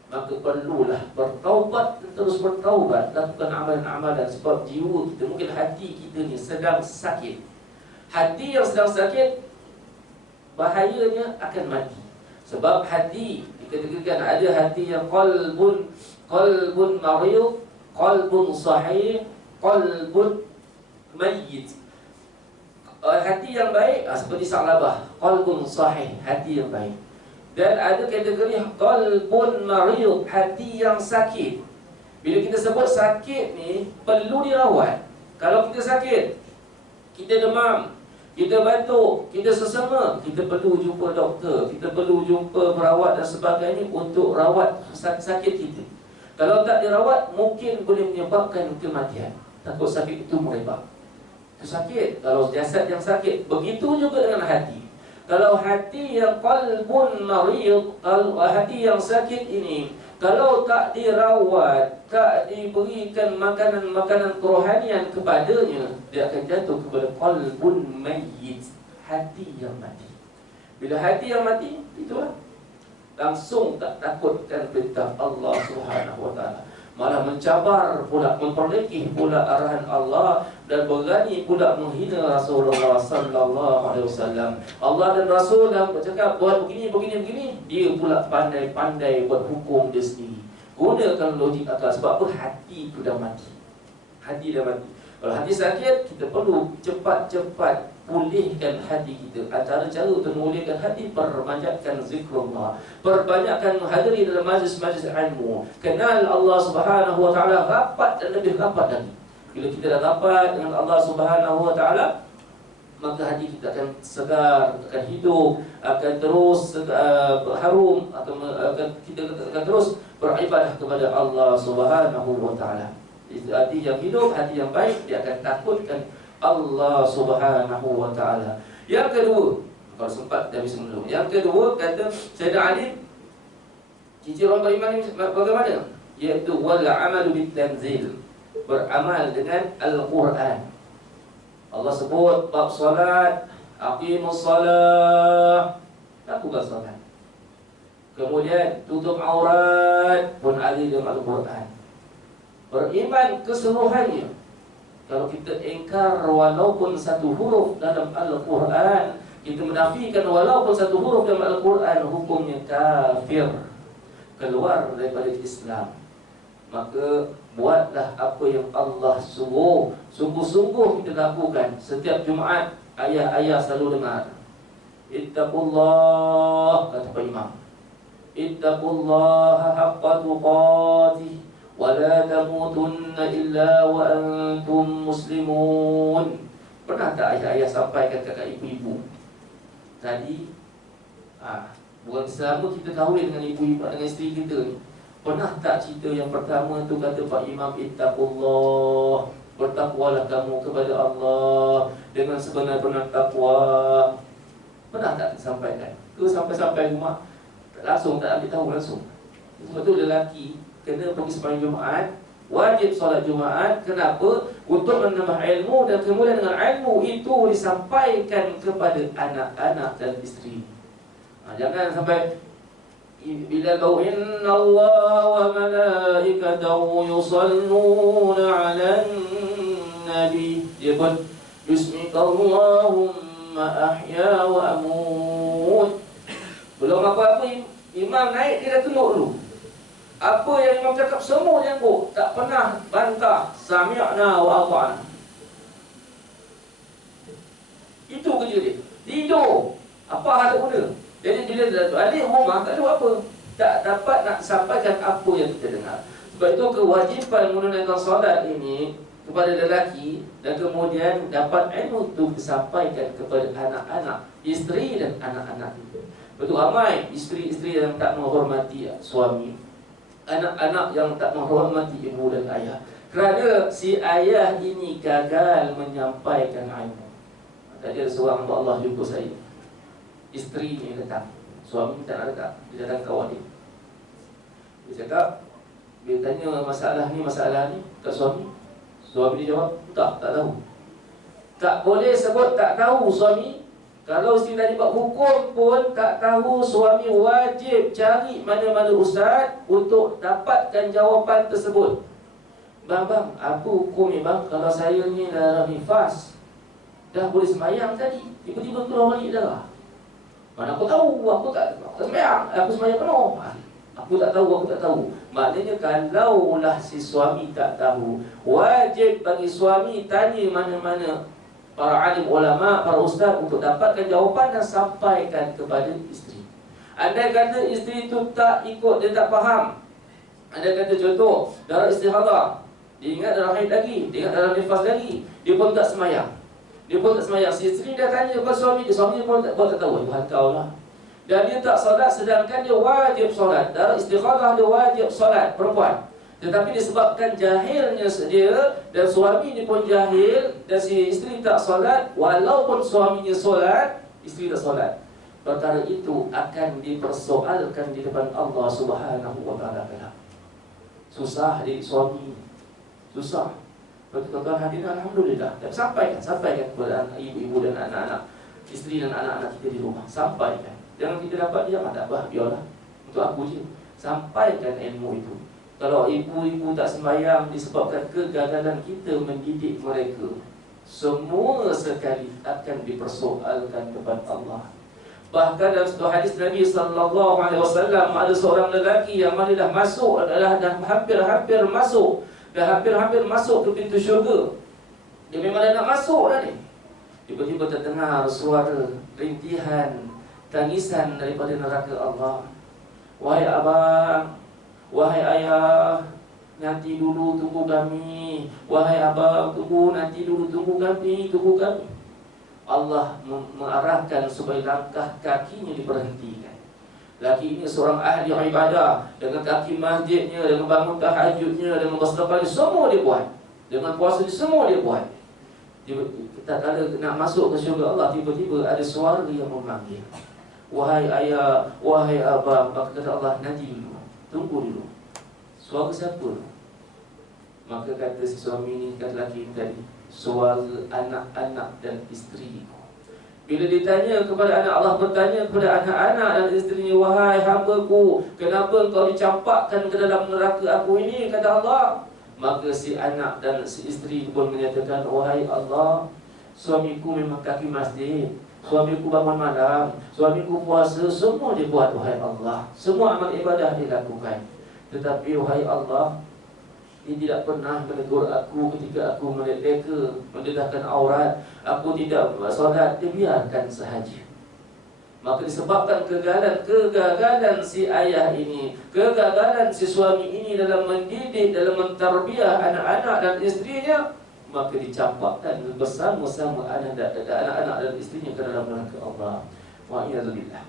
maka perlulah bertaubat, terus bertaubat, lakukan amalan-amalan. Sebab jiwa kita, mungkin hati kita ni sedang sakit. Hati yang sedang sakit, bahayanya akan mati. Sebab hati dikatakan ada hati yang qalbun marid, qalbun sahih, qalbun mayyit. Hati yang baik seperti Sa'labah, qalbun sahih, hati yang baik. Dan ada kategori qalbun marid, hati yang sakit. Bila kita sebut sakit ni, perlu dirawat. Kalau kita sakit, kita demam, kita batuk, kita sesama, kita perlu jumpa doktor, kita perlu jumpa perawat dan sebagainya untuk rawat sakit kita. Kalau tak dirawat, mungkin boleh menyebabkan kematian. Takut sakit itu merebak. Itu sakit. Kalau jasad yang sakit, begitu juga dengan hati. Kalau hati yang qalbun marid, hati yang sakit ini, kalau tak dirawat, tak diberikan makanan-makanan kerohanian kepadanya, dia akan jatuh kepada qalbun mayyit, hati yang mati. Bila hati yang mati, itulah langsung tak takutkan perintah Allah Subhanahu wa taala, malah mencabar pula, memperlekeh pula arahan Allah, dan berani pula menghina Rasulullah sallallahu alaihi wasallam. Allah dan Rasul dah bercakap buat begini, dia pula pandai-pandai buat hukum dia sendiri. Gunakan logik akal. Sebab apa? Hati itu dah mati. Hati dah mati. Kalau hati sakit, kita perlu cepat-cepat pulihkan hati kita. Antara cara untuk memulihkan hati, perbanyakkan zikrullah, perbanyakkan menghadiri dalam majlis-majlis ilmu, kenal Allah Subhanahu wa taala rapat dan lebih rapat lagi. Bila kita dah rapat dengan Allah Subhanahu wa taala, maka hati kita akan segar, akan hidup, akan terus harum, kita akan terus beribadah kepada Allah Subhanahu wa taala. Hati yang hidup, hati yang baik, dia akan takutkan Allah Subhanahu wa taala. Yang kedua, kalau sempat dah bisa dulu. Yang kedua, kata Sayyidina Ali, ciri orang beriman ini bagaimana? Iaitu wal amalu bit tanzil, beramal dengan Al-Quran. Allah sebut bab solat, aqimus salah, lakukan solat. Kemudian tutup aurat pun ada dalam Al-Quran. Beriman keseluruhannya. Kalau kita ingkar walaupun satu huruf dalam Al-Quran, kita menafikan walaupun satu huruf dalam Al-Quran, hukumnya kafir, keluar daripada Islam. Maka buatlah apa yang Allah suruh. Sungguh-sungguh kita lakukan. Setiap Jumaat ayah-ayah selalu dengar, Ittaqullah, kata Pak Imam, Ittaqullaha haqqa tuqatih wa la tamutunna illa wa antum muslimun. Pernah tak ayah-ayah sampaikan kakak ibu-ibu tadi, bukan selama kita kahwin dengan ibu-ibu, dengan isteri kita ni, pernah tak cerita yang pertama tu kata Pak Imam, Ittaqullah, bertakwalah kamu kepada Allah dengan sebenar-benar takwa. Pernah tak disampaikan? Ke sampai rumah langsung tak ambil tahu langsung. Sebab tu lelaki kena pergi sembahyang Jumaat, wajib solat Jumaat. Kenapa? Untuk menambah ilmu, dan kemudian dengan ilmu itu disampaikan kepada anak-anak dan isteri. Jangan sampai bila kau inna Allah wa malaikatahu yusalluna 'alan nabi, dia pun bismillahumma ahya wa amut. Belum apa-apa imam naik dia dah tunduk dulu. Apa yang imam cakap semua dia anggut, tak pernah bantah. Sami'na wa ata'na. Itu kerja dia. Tidur. Apa hal guna? Jadi bila balik rumah tak ada apa, tak dapat nak sampaikan apa yang kita dengar. Sebab itu kewajipan menunaikan solat ini kepada lelaki, dan kemudian dapat ilmu itu disampaikan kepada anak-anak, isteri dan anak-anak itu. Betul, ramai isteri-isteri yang tak menghormati suami, anak-anak yang tak menghormati ibu dan ayah, kerana si ayah ini gagal menyampaikan ilmu. Tadi ada seorang hamba Allah jumpa saya, isteri ni datang, suami tak nak datang, dia datang kawan dia. Dia cakap, dia tanya masalah ni kat suami. Suami dia jawab, tak tahu. Tak boleh sebut tak tahu suami. Kalau isteri tadi buat hukum pun tak tahu, suami wajib cari mana-mana ustaz untuk dapatkan jawapan tersebut. Bang, apa hukum ni bang? Kalau saya ni darah nifas, dah boleh sembahyang tadi, tiba-tiba keluar balik darah. Mana aku tahu, aku tak sembahyang, aku sembahyang penuh. Aku tak tahu. Maknanya kalaulah si suami tak tahu, wajib bagi suami tanya mana-mana para alim ulama, para ustaz untuk dapatkan jawapan dan sampaikan kepada isteri. Andai kata isteri itu tak ikut, dia tak faham. Andai kata contoh darah istihadah, dia ingat darah haid lagi, dia ingat darah nifas lagi, dia pun tak sembahyang. Si isteri dah tanya kepada suami dia, suami pun tak tahu. Tuhan kau lah. Dan dia tak solat, sedangkan dia wajib solat. Darah istikharah dia wajib solat, perempuan. Tetapi disebabkan jahilnya dia, dan suami ni pun jahil, dan si isteri tak solat, walaupun suaminya solat, isteri tak solat, perkara itu akan dipersoalkan di depan Allah Subhanahu wa ta'ala. Susah jadi suami, susah. Tuan-tuan hadirin, alhamdulillah. Dan sampaikan kepada ibu-ibu dan anak-anak, isteri dan anak-anak kita di rumah. Sampaikan. Jangan kita dapat diam, tak apa, biarlah. Untuk aku je. Sampaikan ilmu itu. Kalau ibu-ibu tak sembahyang disebabkan kegagalan kita mendidik mereka, semua sekali akan dipersoalkan kepada Allah. Bahkan dalam satu hadis Nabi SAW, ada seorang lelaki yang mana dah masuk, dah hampir masuk, dah hampir masuk ke pintu syurga. Dia memang dah nak masuk dah ni. Tiba-tiba terdengar suara rintihan, tangisan daripada neraka Allah. Wahai abang, wahai ayah, nanti dulu tunggu kami. Wahai abang, nanti dulu tunggu kami. Allah mengarahkan supaya langkah kakinya diberhentikan. Laki ini seorang ahli ibadah, dengan kaki masjidnya, dengan bangun tahajudnya, dengan bersedekah, semua dia buat. Dengan puasa semua dia buat. Kita kala nak masuk ke syurga Allah, tiba-tiba ada suara yang memanggil, wahai ayah, wahai abang. Maka kata Allah, nanti dulu, tunggu dulu. Suara siapa? Maka kata si suami ni, kata lelaki tadi, suara anak-anak dan isteriku. Bila ditanya kepada anak, Allah bertanya kepada anak-anak dan isterinya, wahai hamba-Ku, kenapa engkau dicampakkan ke dalam neraka aku ini? Kata Allah. Maka si anak dan si isteri pun menyatakan, wahai Allah, suamiku memang kaki masjid, suamiku bangun malam, suamiku puasa, semua dia buat, wahai Allah. Semua amal ibadah dia lakukan. Tetapi wahai Allah, dia tidak pernah menegur aku ketika aku meleka, mendedahkan aurat. Aku tidak solat, dia biarkan sahaja. Maka disebabkan kegagalan si ayah ini, kegagalan si suami ini dalam mendidik, dalam mentarbiah anak-anak dan isterinya, maka dicampakkan bersama-sama anak-anak dan isterinya ke dalam neraka Allah. Wa'iyadzubillah.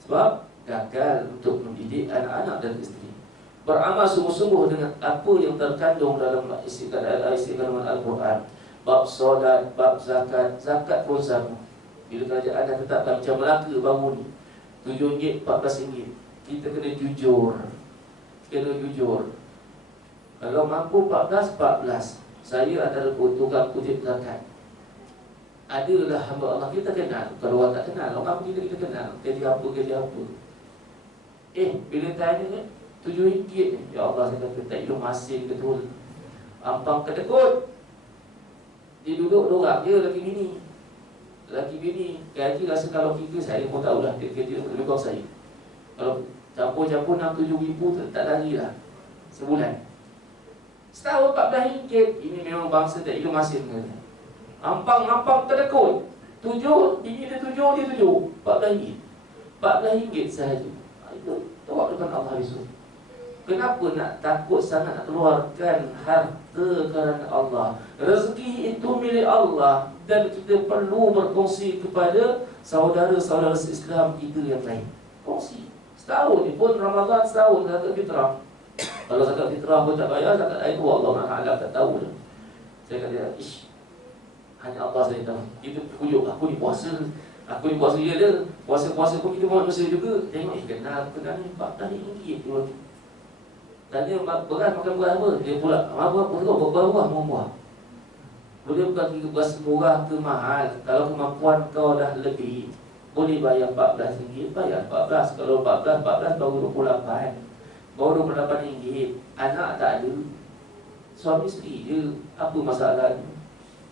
Sebab gagal untuk mendidik anak-anak dan isteri. Beramal sungguh-sungguh dengan apa yang terkandung dalam isi kandungan Al-Quran. Bab solat, bab zakat, zakat pun sama. Bila kerajaan dah tetapkan macam Melaka baru ni RM7, RM14, kita kena jujur. Kena jujur. Kalau mampu 14, 14. Saya adalah tukang kutip zakat. Adalah hamba Allah kita kenal. Kalau orang tak kenal, orang kita kenal. Kerja apa, kerja apa. Bila tanya RM7 ni, ya Allah, saya kata tak hidup masin betul. Ampang kedekut. Dia duduk dorang je lelaki bini. Lelaki bini gaji rasa kalau kita, saya pun tahulah dia kerja lebih kurang saya. Kalau campur-campur RM6-7 tu tak lari lah sebulan. Setahun RM14. Ini memang bangsa tak hidup masin ke? Ampang kedekut. 7, bini dia 7, dia 7. RM14. RM14 sahaja. Itu tawak depan Allah besok. Kenapa nak takut sangat nak keluarkan harta kerana Allah? Rezeki itu milik Allah, dan kita perlu berkongsi kepada saudara-saudara Islam kita yang lain. Kongsi. Setahun ni pun Ramadan, setahun zakat fitrah. Kalau zakat fitrah pun tak bayar, zakat itu Allah Ta'ala tak tahu dah. Saya kata, hanya Allah saya tahu. Kita kuyuk, aku ni puasa dia dah. Puasa-puasa pun kita manusia juga. Tengok, kenal ni RM14 tu. Tanya beras makan beras apa? Dia pula buah buah. Boleh bukan kira beras murah ke mahal. Kalau kemampuan kau dah lebih, boleh bayar RM14, bayar 14. Kalau 14 baru 28. Baru 28 Anak tak ada, suami isteri je. Apa masalahnya?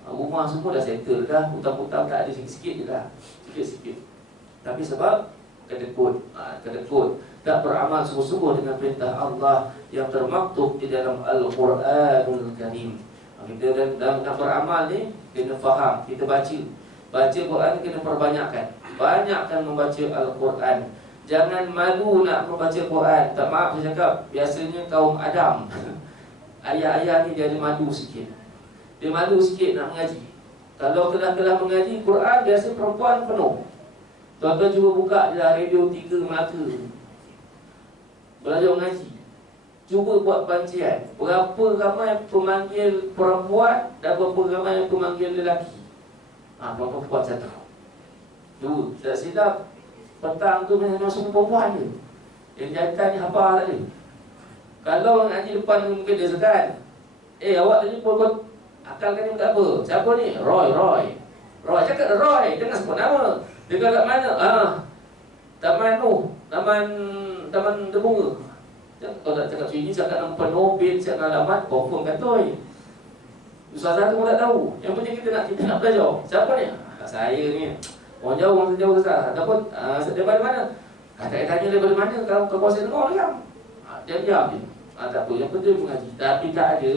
Rumah semua dah settle dah. Hutang-hutang tak ada, sikit-sikit je lah. Sikit-sikit. Tapi sebab kedekut, tak beramal sungguh-sungguh dengan perintah Allah yang termaktub di dalam Al-Quranul Karim. Kita nak beramal ni kena faham. Kita baca Quran kena perbanyakkan. Banyakkan membaca Al-Quran. Jangan malu nak membaca Quran. Tak, maaf saya cakap, biasanya kaum Adam ayah-ayah ni dia ada malu sikit. Dia malu sikit nak mengaji. Kalau kelah-kelah mengaji Quran, biasa perempuan penuh. Tuan-tuan cuba buka je lah radio 3 Melaka, belajar mengaji. Cuba buat pancian. Berapa ramai pemanggil perempuan dan berapa ramai pemanggil lelaki. Perempuan satu, 2. Tak silap petang tu memang semua perempuan je. Yang jantan ni hafal tak ada. Kalau mengaji depan mungkin dia segan. Awak tadi pun akalkan ni tak apa. Siapa ni? Roy cakap Roy, jangan sebut nama. Dia kat mana? Taman Terbunga. Kalau tak cakap sini, cakap nama penuh, bin, cakap alamat, confirm katoi. Ustazah tu pun tak tahu. Yang penting kita nak belajar. Siapa ni? Saya ni. Orang jauh Ustaz. Ataupun daripada mana? Tak tanya daripada mana. Kalau kau kuasa dengar kan? Dia diam je. Tak apa, yang penting mengaji. Tapi tak ada.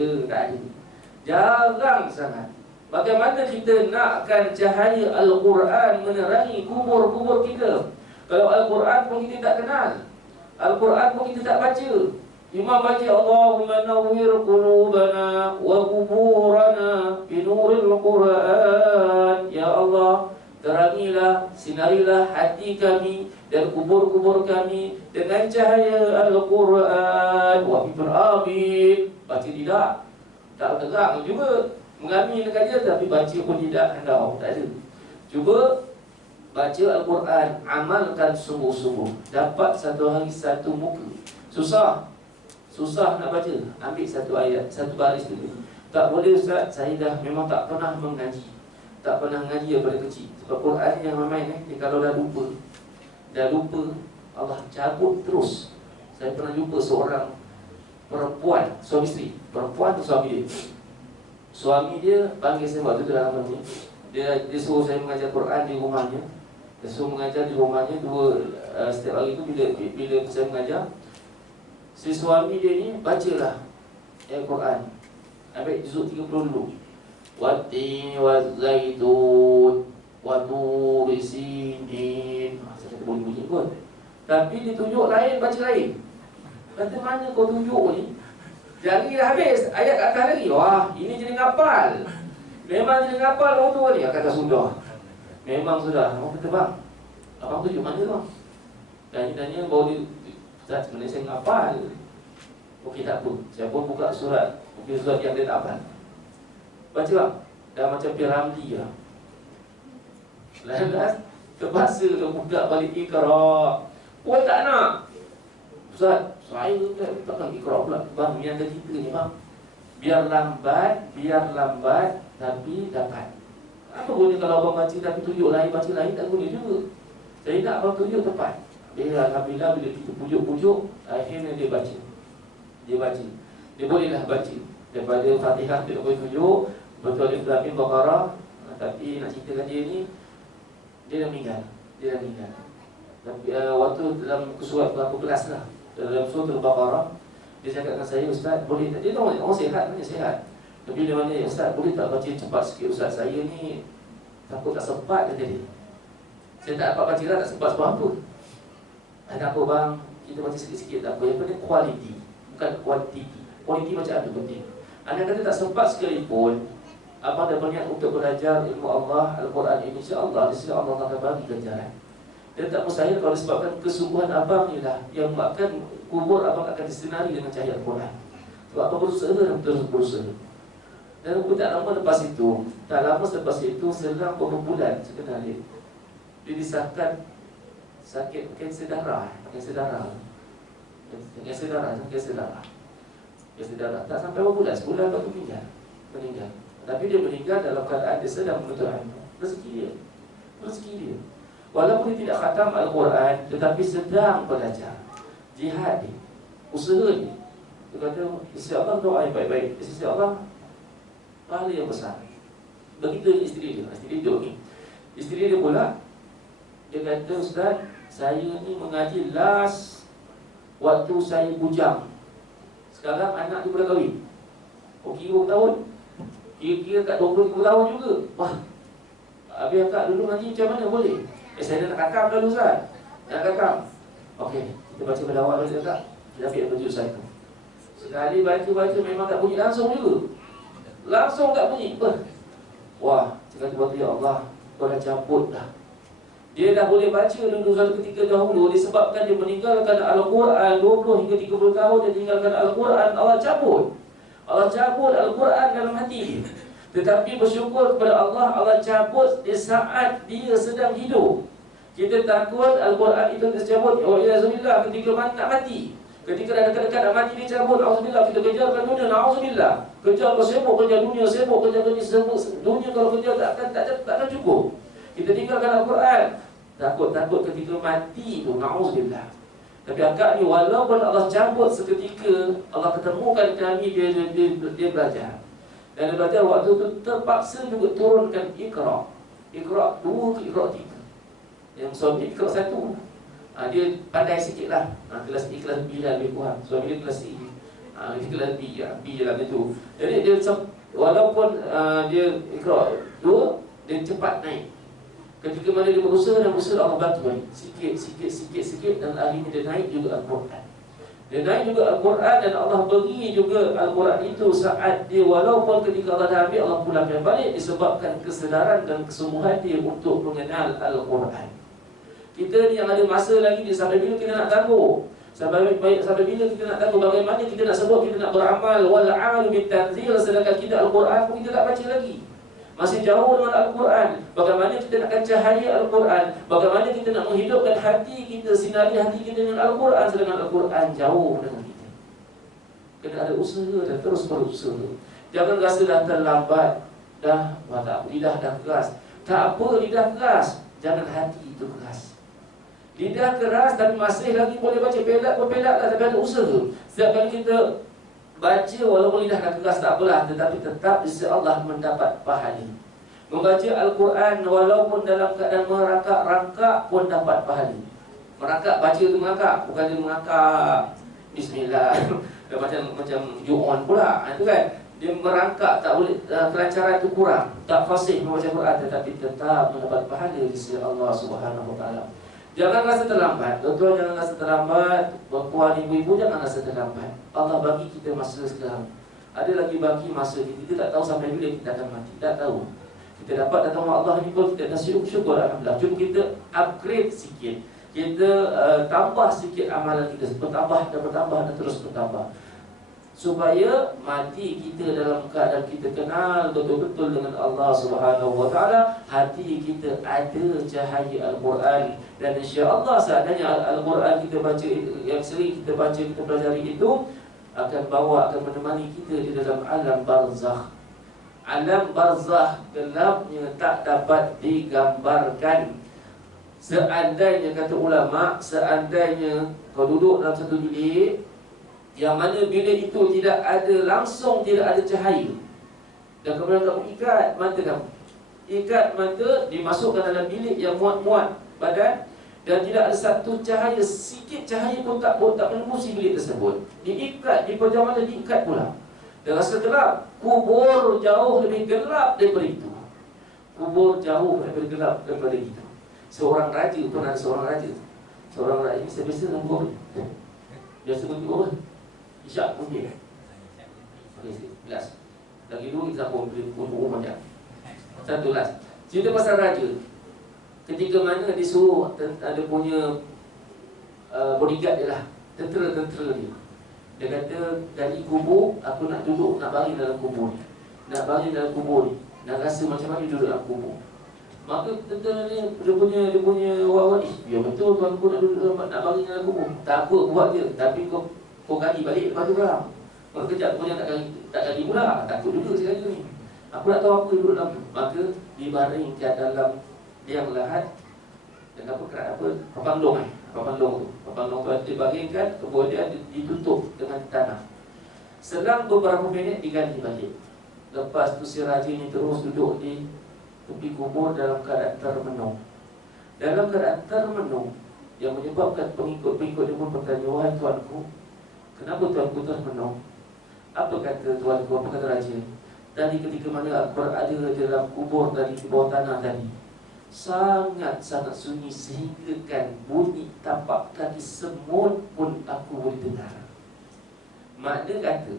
Jarang sangat. Bagaimana kita nakkan cahaya Al-Quran menerangi kubur-kubur kita? Kalau Al-Quran pun kita tak kenal, Al-Quran pun kita tak baca. Imam baca Allahumma nawwir qulubana wa kuburana binuril Quran. Ya Allah, terangilah, sinarilah hati kami dan kubur-kubur kami dengan cahaya Al-Quran. Wa amin. Baca tidak? Tak terang juga. Mengamin dekat dia tapi baca pun tidak handau, tak ada. Cuba baca Al-Quran, amalkan sungguh-sungguh. Dapat satu hari satu muka. Susah nak baca. Ambil satu ayat, satu baris dulu. Tak boleh Ustaz, saya dah memang tak pernah mengaji. Tak pernah mengaji daripada kecil. Sebab Quran yang main kalau dah lupa, Allah cabut terus. Saya pernah jumpa seorang perempuan, suami isteri. Perempuan tu suami dia. Suami dia panggil saya waktu tu dalam namanya. Dia suruh saya mengajar Quran di rumahnya. Dia suruh mengajar di rumahnya setiap hari tu bila saya mengajar. Si suami dia ni bacalah Quran. Ambil juzuk 30 dulu. Wat-tin waz-zaitun wa turi sinin. Saya kata boleh bunyi pun. Tapi dia tunjuk lain, baca lain. Kata mana kau tunjuk ni? Jari dah habis, ayat kat atas lagi. Wah, ini jadi ngapal. Memang jadi ngapal orang tua ni. Kata sudah. Memang sudah. Abang kata bang, abang tunjuk mana bang? Tanya-tanya baru dia, Ustaz sebenarnya saya ngapal. Okey tak apa, saya pun buka surat. Okey, surat yang dia tak hafal. Baca bang. Dah macam Piramli lah. Lantas terpaksa dia buka balik Iqra. Pun tak nak. Ustaz, saya takkan Iqra pula. Bang, yang ada kita ni bang. Biar lambat tapi dapat. Apa guna kalau abang baca tapi tunjuk lain, baca lain tak guna juga. Saya nak abang tunjuk tepat. Dia alhamdulillah bila kita pujuk-pujuk, akhirnya dia baca. Dia bolehlah baca. Daripada Fatihah dia boleh tunjuk, betul Alif Lam Mim Baqarah. Tapi nak ceritakan dia ni, dia dah meninggal. Tapi waktu dalam surat berapa kelas lah, dalam surah Al-Baqarah, dia cakap dengan saya, Ustaz boleh tak? Dia tahu orang sihat, mana sihat. Tapi dia mana, Ustaz boleh tak baca cepat sikit Ustaz? Saya ni takut tak sempat, kata dia. Saya tak dapat baca lah, tak sempat sebab apa. Tak apa bang, kita baca sikit-sikit tak apa. Yang penting kualiti, bukan kuantiti. Kualiti bacaan tu penting. Anda kata tak sempat sekalipun, abang dah berniat untuk belajar ilmu Allah, Al-Quran ini, insya-Allah Allah akan bagi ganjaran. Dan tak mustahil kalau disebabkan kesungguhan abang ni lah yang makan kubur abang akan disinari dengan cahaya Al-Quran. Sebab abang berusaha dan terus berusaha. Dan tak lama lepas itu, selang beberapa bulan sebenarnya, dia disahkan sakit kanser darah. Tak sampai berapa bulan, sebulan baru meninggal. Tapi dia meninggal dalam keadaan dia sedang menuntut ilmu. Rezeki dia. Walaupun dia tidak khatam Al-Quran, tetapi sedang belajar. Jihad dia, usaha dia. Dia kata, isteri Allah doa yang baik-baik. Isteri Allah pahala yang besar. Begitu isteri dia. Isteri dia pula, dia kata, Ustaz, saya ni mengaji last waktu saya bujang. Sekarang anak dia dah kahwin. Kira tahun. Kira-kira kat 23 tahun juga. Wah, habis akak dulu ngaji macam mana boleh? Saya nak kakam dulu Ustaz. Nak kakam. Okey, kita baca pada awal dulu tak? Kita ambil baju saya tu. Sekali baca memang tak bunyi langsung juga. Langsung tak bunyi. Wah, cakap kepada ya Allah, kau dah cabut dah. Dia dah boleh baca dulu satu ketika dahulu disebabkan dia meninggalkan Al-Quran 20 hingga 30 tahun dia tinggalkan Al-Quran, Allah cabut Al-Quran dalam hati dia. Tetapi bersyukur kepada Allah, Allah cabut di saat dia sedang hidup. Kita takut Al-Quran itu dicabut, wa'iyazumillah, ketika nak mati. Ketika dah dekat-dekat nak mati dia cabut, na'udzubillah, kita kejarkan dunia, na'udzubillah. Kejar kau sibuk, kerja dunia, sibuk kerja dunia, kalau kerja takkan cukup. Kita tinggalkan Al-Quran. Takut ketika mati tu, na'udzubillah. Tapi akak ni walaupun Allah cabut seketika, Allah ketemukan kami dia belajar. Dan dia belajar waktu tu terpaksa juga turunkan Iqra 2 ke Iqra 3. Yang suami Iqra 1, dia pandai sikit lah. Kelas E, kelas B lah lebih kurang. Suami dia kelas E, dia kelas B je lah gitu. Jadi dia walaupun dia Iqra 2, dia cepat naik. Ketika mana dia berusaha Allah bantu sikit dan akhirnya dia naik juga Al-Quran. Dia naik juga Al-Quran dan Allah beri juga Al-Quran itu saat dia walaupun ketika Allah dah ambil, Allah pulangkan balik disebabkan kesedaran dan kesungguhan dia untuk mengenal Al-Quran. Kita ni yang ada masa lagi dia sampai bila kita nak tangguh? Sampai bila kita nak tangguh? Bagaimana kita nak sebut kita nak beramal wal-'amalu bit-tanzil sedangkan kita Al-Quran pun kita tak baca lagi. Masih jauh dengan Al-Quran. Bagaimana kita nakkan cahaya Al-Quran? Bagaimana kita nak menghidupkan hati kita, sinari hati kita dengan Al-Quran sedangkan Al-Quran jauh dengan kita. Kena ada usaha dan terus berusaha. Jangan rasa dah terlambat. Lidah dah keras. Tak apa lidah keras, jangan hati itu keras. Lidah keras tapi masih lagi boleh baca, pelak lah, tapi ada usaha. Setiap kali kita baca walaupun lidah dah keras tak apalah, tetapi tetap di sisi Allah mendapat pahala. Membaca Al-Quran walaupun dalam keadaan merangkak-rangkak pun dapat pahala. Merangkak, baca tu merangkak, bukan dia merangkak bismillah macam ju'on pula, itu kan. Dia merangkak, tak boleh, kelancaran itu kurang, tak fasih membaca Quran, tetapi tetap mendapat pahala di sisi Allah Subhanahu Wa Taala. Jangan rasa terlambat, tuan-tuan jangan rasa terlambat, puan ibu-ibu jangan rasa terlambat. Allah bagi kita masa sekarang. Ada lagi bagi masa kita tak tahu sampai bila kita akan mati, tak tahu. Kita dapat datang Allah ni pun kita dah syukur alhamdulillah. Cuma kita upgrade sikit, kita tambah sikit amalan kita, bertambah dan terus bertambah. supaya mati kita dalam keadaan kita kenal betul-betul dengan Allah Subhanahu wa taala, hati kita ada cahaya Al-Quran. Dan insya-Allah seandainya Al-Quran kita baca, yang sering kita baca, kita pelajari itu akan menemani kita di dalam alam barzakh. Alam barzakh gelapnya tak dapat digambarkan. Seandainya, kata ulama, seandainya kau duduk dalam satu bilik yang mana bilik itu tidak ada cahaya, dan kemudian kamu ikat mata, dimasukkan dalam bilik yang muat-muat badan, dan tidak ada satu cahaya, sikit cahaya pun tak menembusi bilik tersebut. Diikat, dipejam mata, diikat pula, dan rasa gelap. Kubur jauh lebih gelap daripada itu. Kubur jauh lebih gelap daripada itu. Seorang raja pun ada seorang raja ini biasa dalam kubur. Biasa pun kubur Isyak pun dia. Okey, 11. Lagi dua kita sambung umur macam. 11. Cerita pasal raja. Ketika mana disuruh ada punya bodyguard dia lah, tentera dia. Dia kata, dari kubur aku nak duduk, nak baring dalam kubur ni. Nak rasa macam mana duduk dalam kubur. Maka tentera ni dia punya orang-orang, ya betul tuanku nak duduk nak baring dalam kubur. Tak apa, buat je. Tapi kau gali balik lepas tu berang. Kalau kejap kemudian tak gali pula, takut juga sekali ni. Aku nak tahu apa duduk dalam tu. Maka dibaringkan dalam liang lahat dan papan long tu dibaringkan, kemudian ditutup dengan tanah. Selang beberapa minit digali balik. Lepas tu si raja ni terus duduk di tepi kubur dalam keadaan termenung. Yang menyebabkan pengikut-pengikut dia pun bertanya, wahai tuanku, kenapa tuanku termenung? Apa kata tuanku, apa kata raja? Tadi ketika mana aku berada dalam kubur tadi, di bawah tanah tadi, sangat-sangat sunyi sehingga kan bunyi tapak kaki semut pun aku boleh dengar. Makna kata,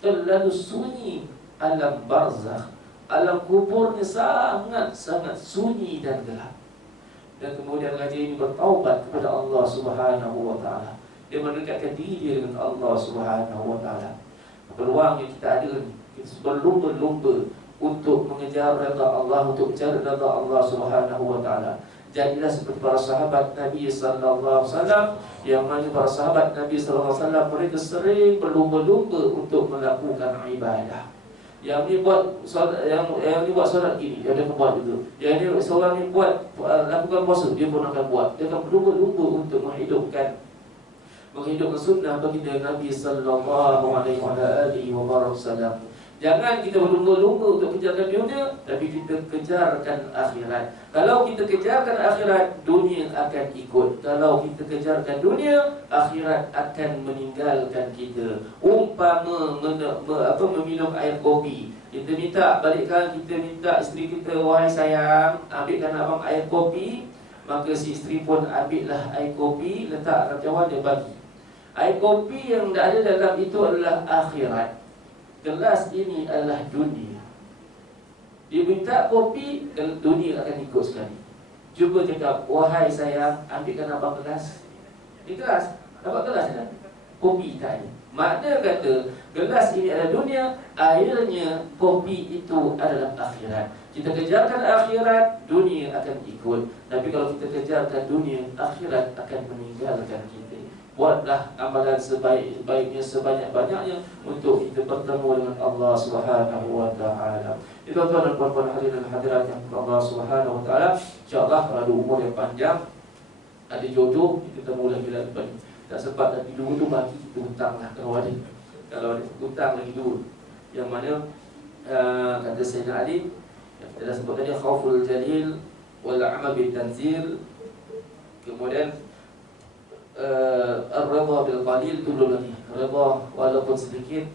terlalu sunyi alam barzakh, alam kubur ni sangat-sangat sunyi dan gelap. Dan kemudian raja ini bertaubat kepada Allah Subhanahu wa taala. Dia mendekatkan diri dia dengan Allah Subhanahu wa taala. Peluang yang kita ada ni, kita berlumba-lumba untuk mengejar redha Allah, untuk mencari redha Allah Subhanahu wa taala. Jadilah seperti para sahabat Nabi sallallahu alaihi wasallam, yang mana para sahabat Nabi sallallahu alaihi wasallam mereka sering berlumba-lumba untuk melakukan ibadah. Yang ni buat solat, yang ni buat solat gini, dia akan buat juga. Yang ni seorang ni buat lakukan puasa, dia pun akan buat. Dia akan berlumba-lumba untuk menghidupkan sunnah baginda Nabi sallallahu alaihi wasallam. Jangan kita berlumba-lumba untuk kejarkan dunia, tapi kita kejarkan akhirat. Kalau kita kejarkan akhirat, dunia akan ikut. Kalau kita kejarkan dunia, akhirat akan meninggalkan kita. Umpama meminum air kopi, kita minta isteri kita, wahai sayang, ambilkan abang air kopi. Maka si isteri pun ambillah air kopi, letak dalam cawan, dia bagi. Air kopi yang ada dalam itu adalah akhirat. Gelas ini adalah dunia. Dia minta kopi, dunia akan ikut sekali. Cuba cakap, wahai sayang, ambilkan abang gelas. Ini gelas, dapat gelas kan? Kopi tak ada. Makna kata, gelas ini adalah dunia, airnya kopi itu adalah akhirat. Kita kejarkan akhirat, dunia akan ikut. Tapi kalau kita kejarkan dunia, akhirat akan meninggalkan kita. Buatlah amalan sebaik-baiknya, sebanyak-banyaknya untuk kita bertemu dengan Allah Subhanahu wa taala. Itu tuan-tuan dan puan-puan hadirin dan hadirat yang Allah Subhanahu wa taala, insya-Allah ada umur yang panjang, ada jodoh, kita temu lagi lepas. Tak sempat lagi dulu tu bagi kita hutang lah kalau ada hutang lagi dulu. Yang mana kata Sayyidina Ali, yang kita dah sebut tadi, khauful jalil wal amal bil tanzil. Kemudian ar-ridha bil qalil tu belum lagi, redha walaupun sedikit.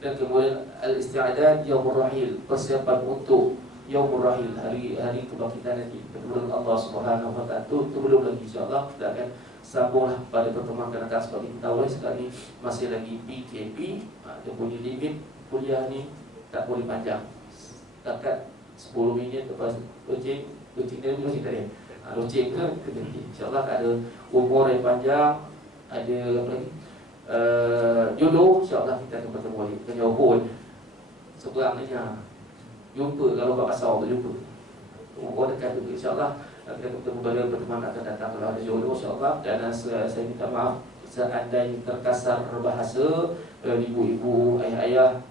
Dan kemudian al-isti'dad yaumur rahil, persiapan untuk yaumur rahil, hari kebangkitan nanti bertemu Allah Subhanahu wa taala. Tu belum lagi, insya-Allah kita akan sambunglah pada pertemuan akan datang. Sebab kita tahu sekarang ni masih lagi PKP, dia punya limit kuliah ni tak boleh panjang. Setakat 10 minit lepas loceng dia tadi. Loceng ke berhenti. InsyaAllah ada umur yang panjang, ada apa lagi? jodoh, insya-Allah kita akan bertemu lagi. Kena pun sebenarnya jumpa kalau Pak Pasar tu jumpa. Oh dekat juga insya-Allah kita bertemu pada pertemuan akan datang kalau ada jodoh insya-Allah. Dan saya minta maaf seandainya terkasar bahasa ibu-ibu, ayah-ayah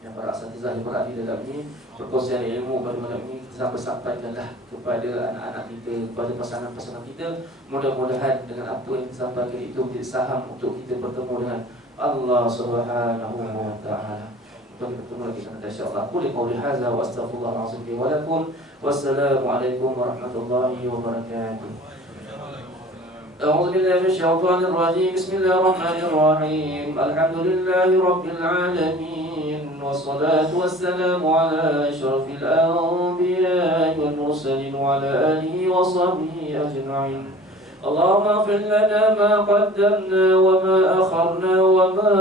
yang para asatizah yang berada di dalam ini, perkongsian ilmu pada malam ini sampaikanlah kepada anak-anak kita, kepada pasangan-pasangan kita. Mudah-mudahan dengan apa yang disampaikan itu menjadi saham untuk kita bertemu dengan Allah Subhanahu wa taala. Kita bertemu lagi dengan insyaallah. Qul qouli hadza wa astaghfirullah azim li wa lakum. Wassalamualaikum warahmatullahi wabarakatuh. أعوذ بالله من الشيطان الرجيم. بسم الله الرحمن الرحيم. الحمد لله رب العالمين، والصلاة والسلام على أشرف الأنبياء والمرسلين وعلى آله وصحبه أجمعين. اللهم اغفر لنا ما قدمنا وما أخرنا وما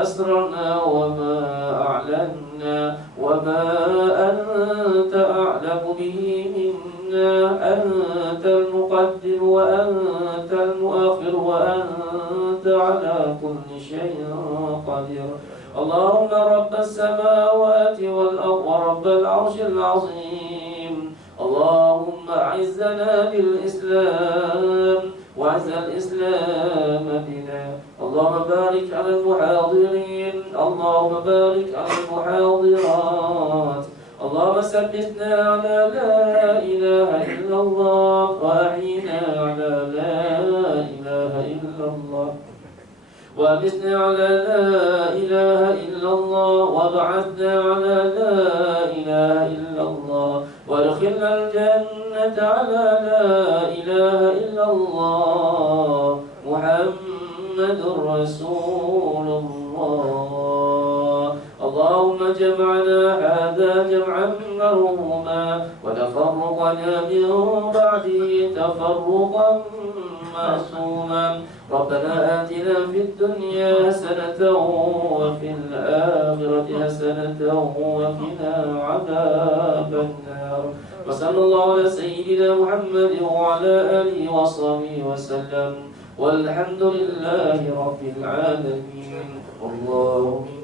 أسررنا وما أعلنا وما أنت أعلم به منا. أنت المقدم وأنت المؤخر وأنت على كل شيء قدير. اللهم رب السماوات والأرض ورب العرش العظيم، اللهم أعزنا بالإسلام وأعز الإسلام بنا. اللهم بارك على المحاضرين، اللهم بارك على المحاضرات. اللهم ثبتنا على لا إله إلا الله، وأحينا على لا إله إلا الله، وأمتنا على لا إله إلا الله، وابعثنا على لا إله إلا الله، وادخلنا الجنة على لا إله إلا الله محمد رسول الله. اللهم جمعنا هذا جمعا مرحوما، وتفرقنا من بعده تفرقا معصوما. ربنا آتنا في الدنيا حسنة وفي الآخرة حسنة وقنا عذاب النار. وصلى الله على سيدنا محمد وعلى آله وصحبه وسلم، والحمد لله رب العالمين. اللهم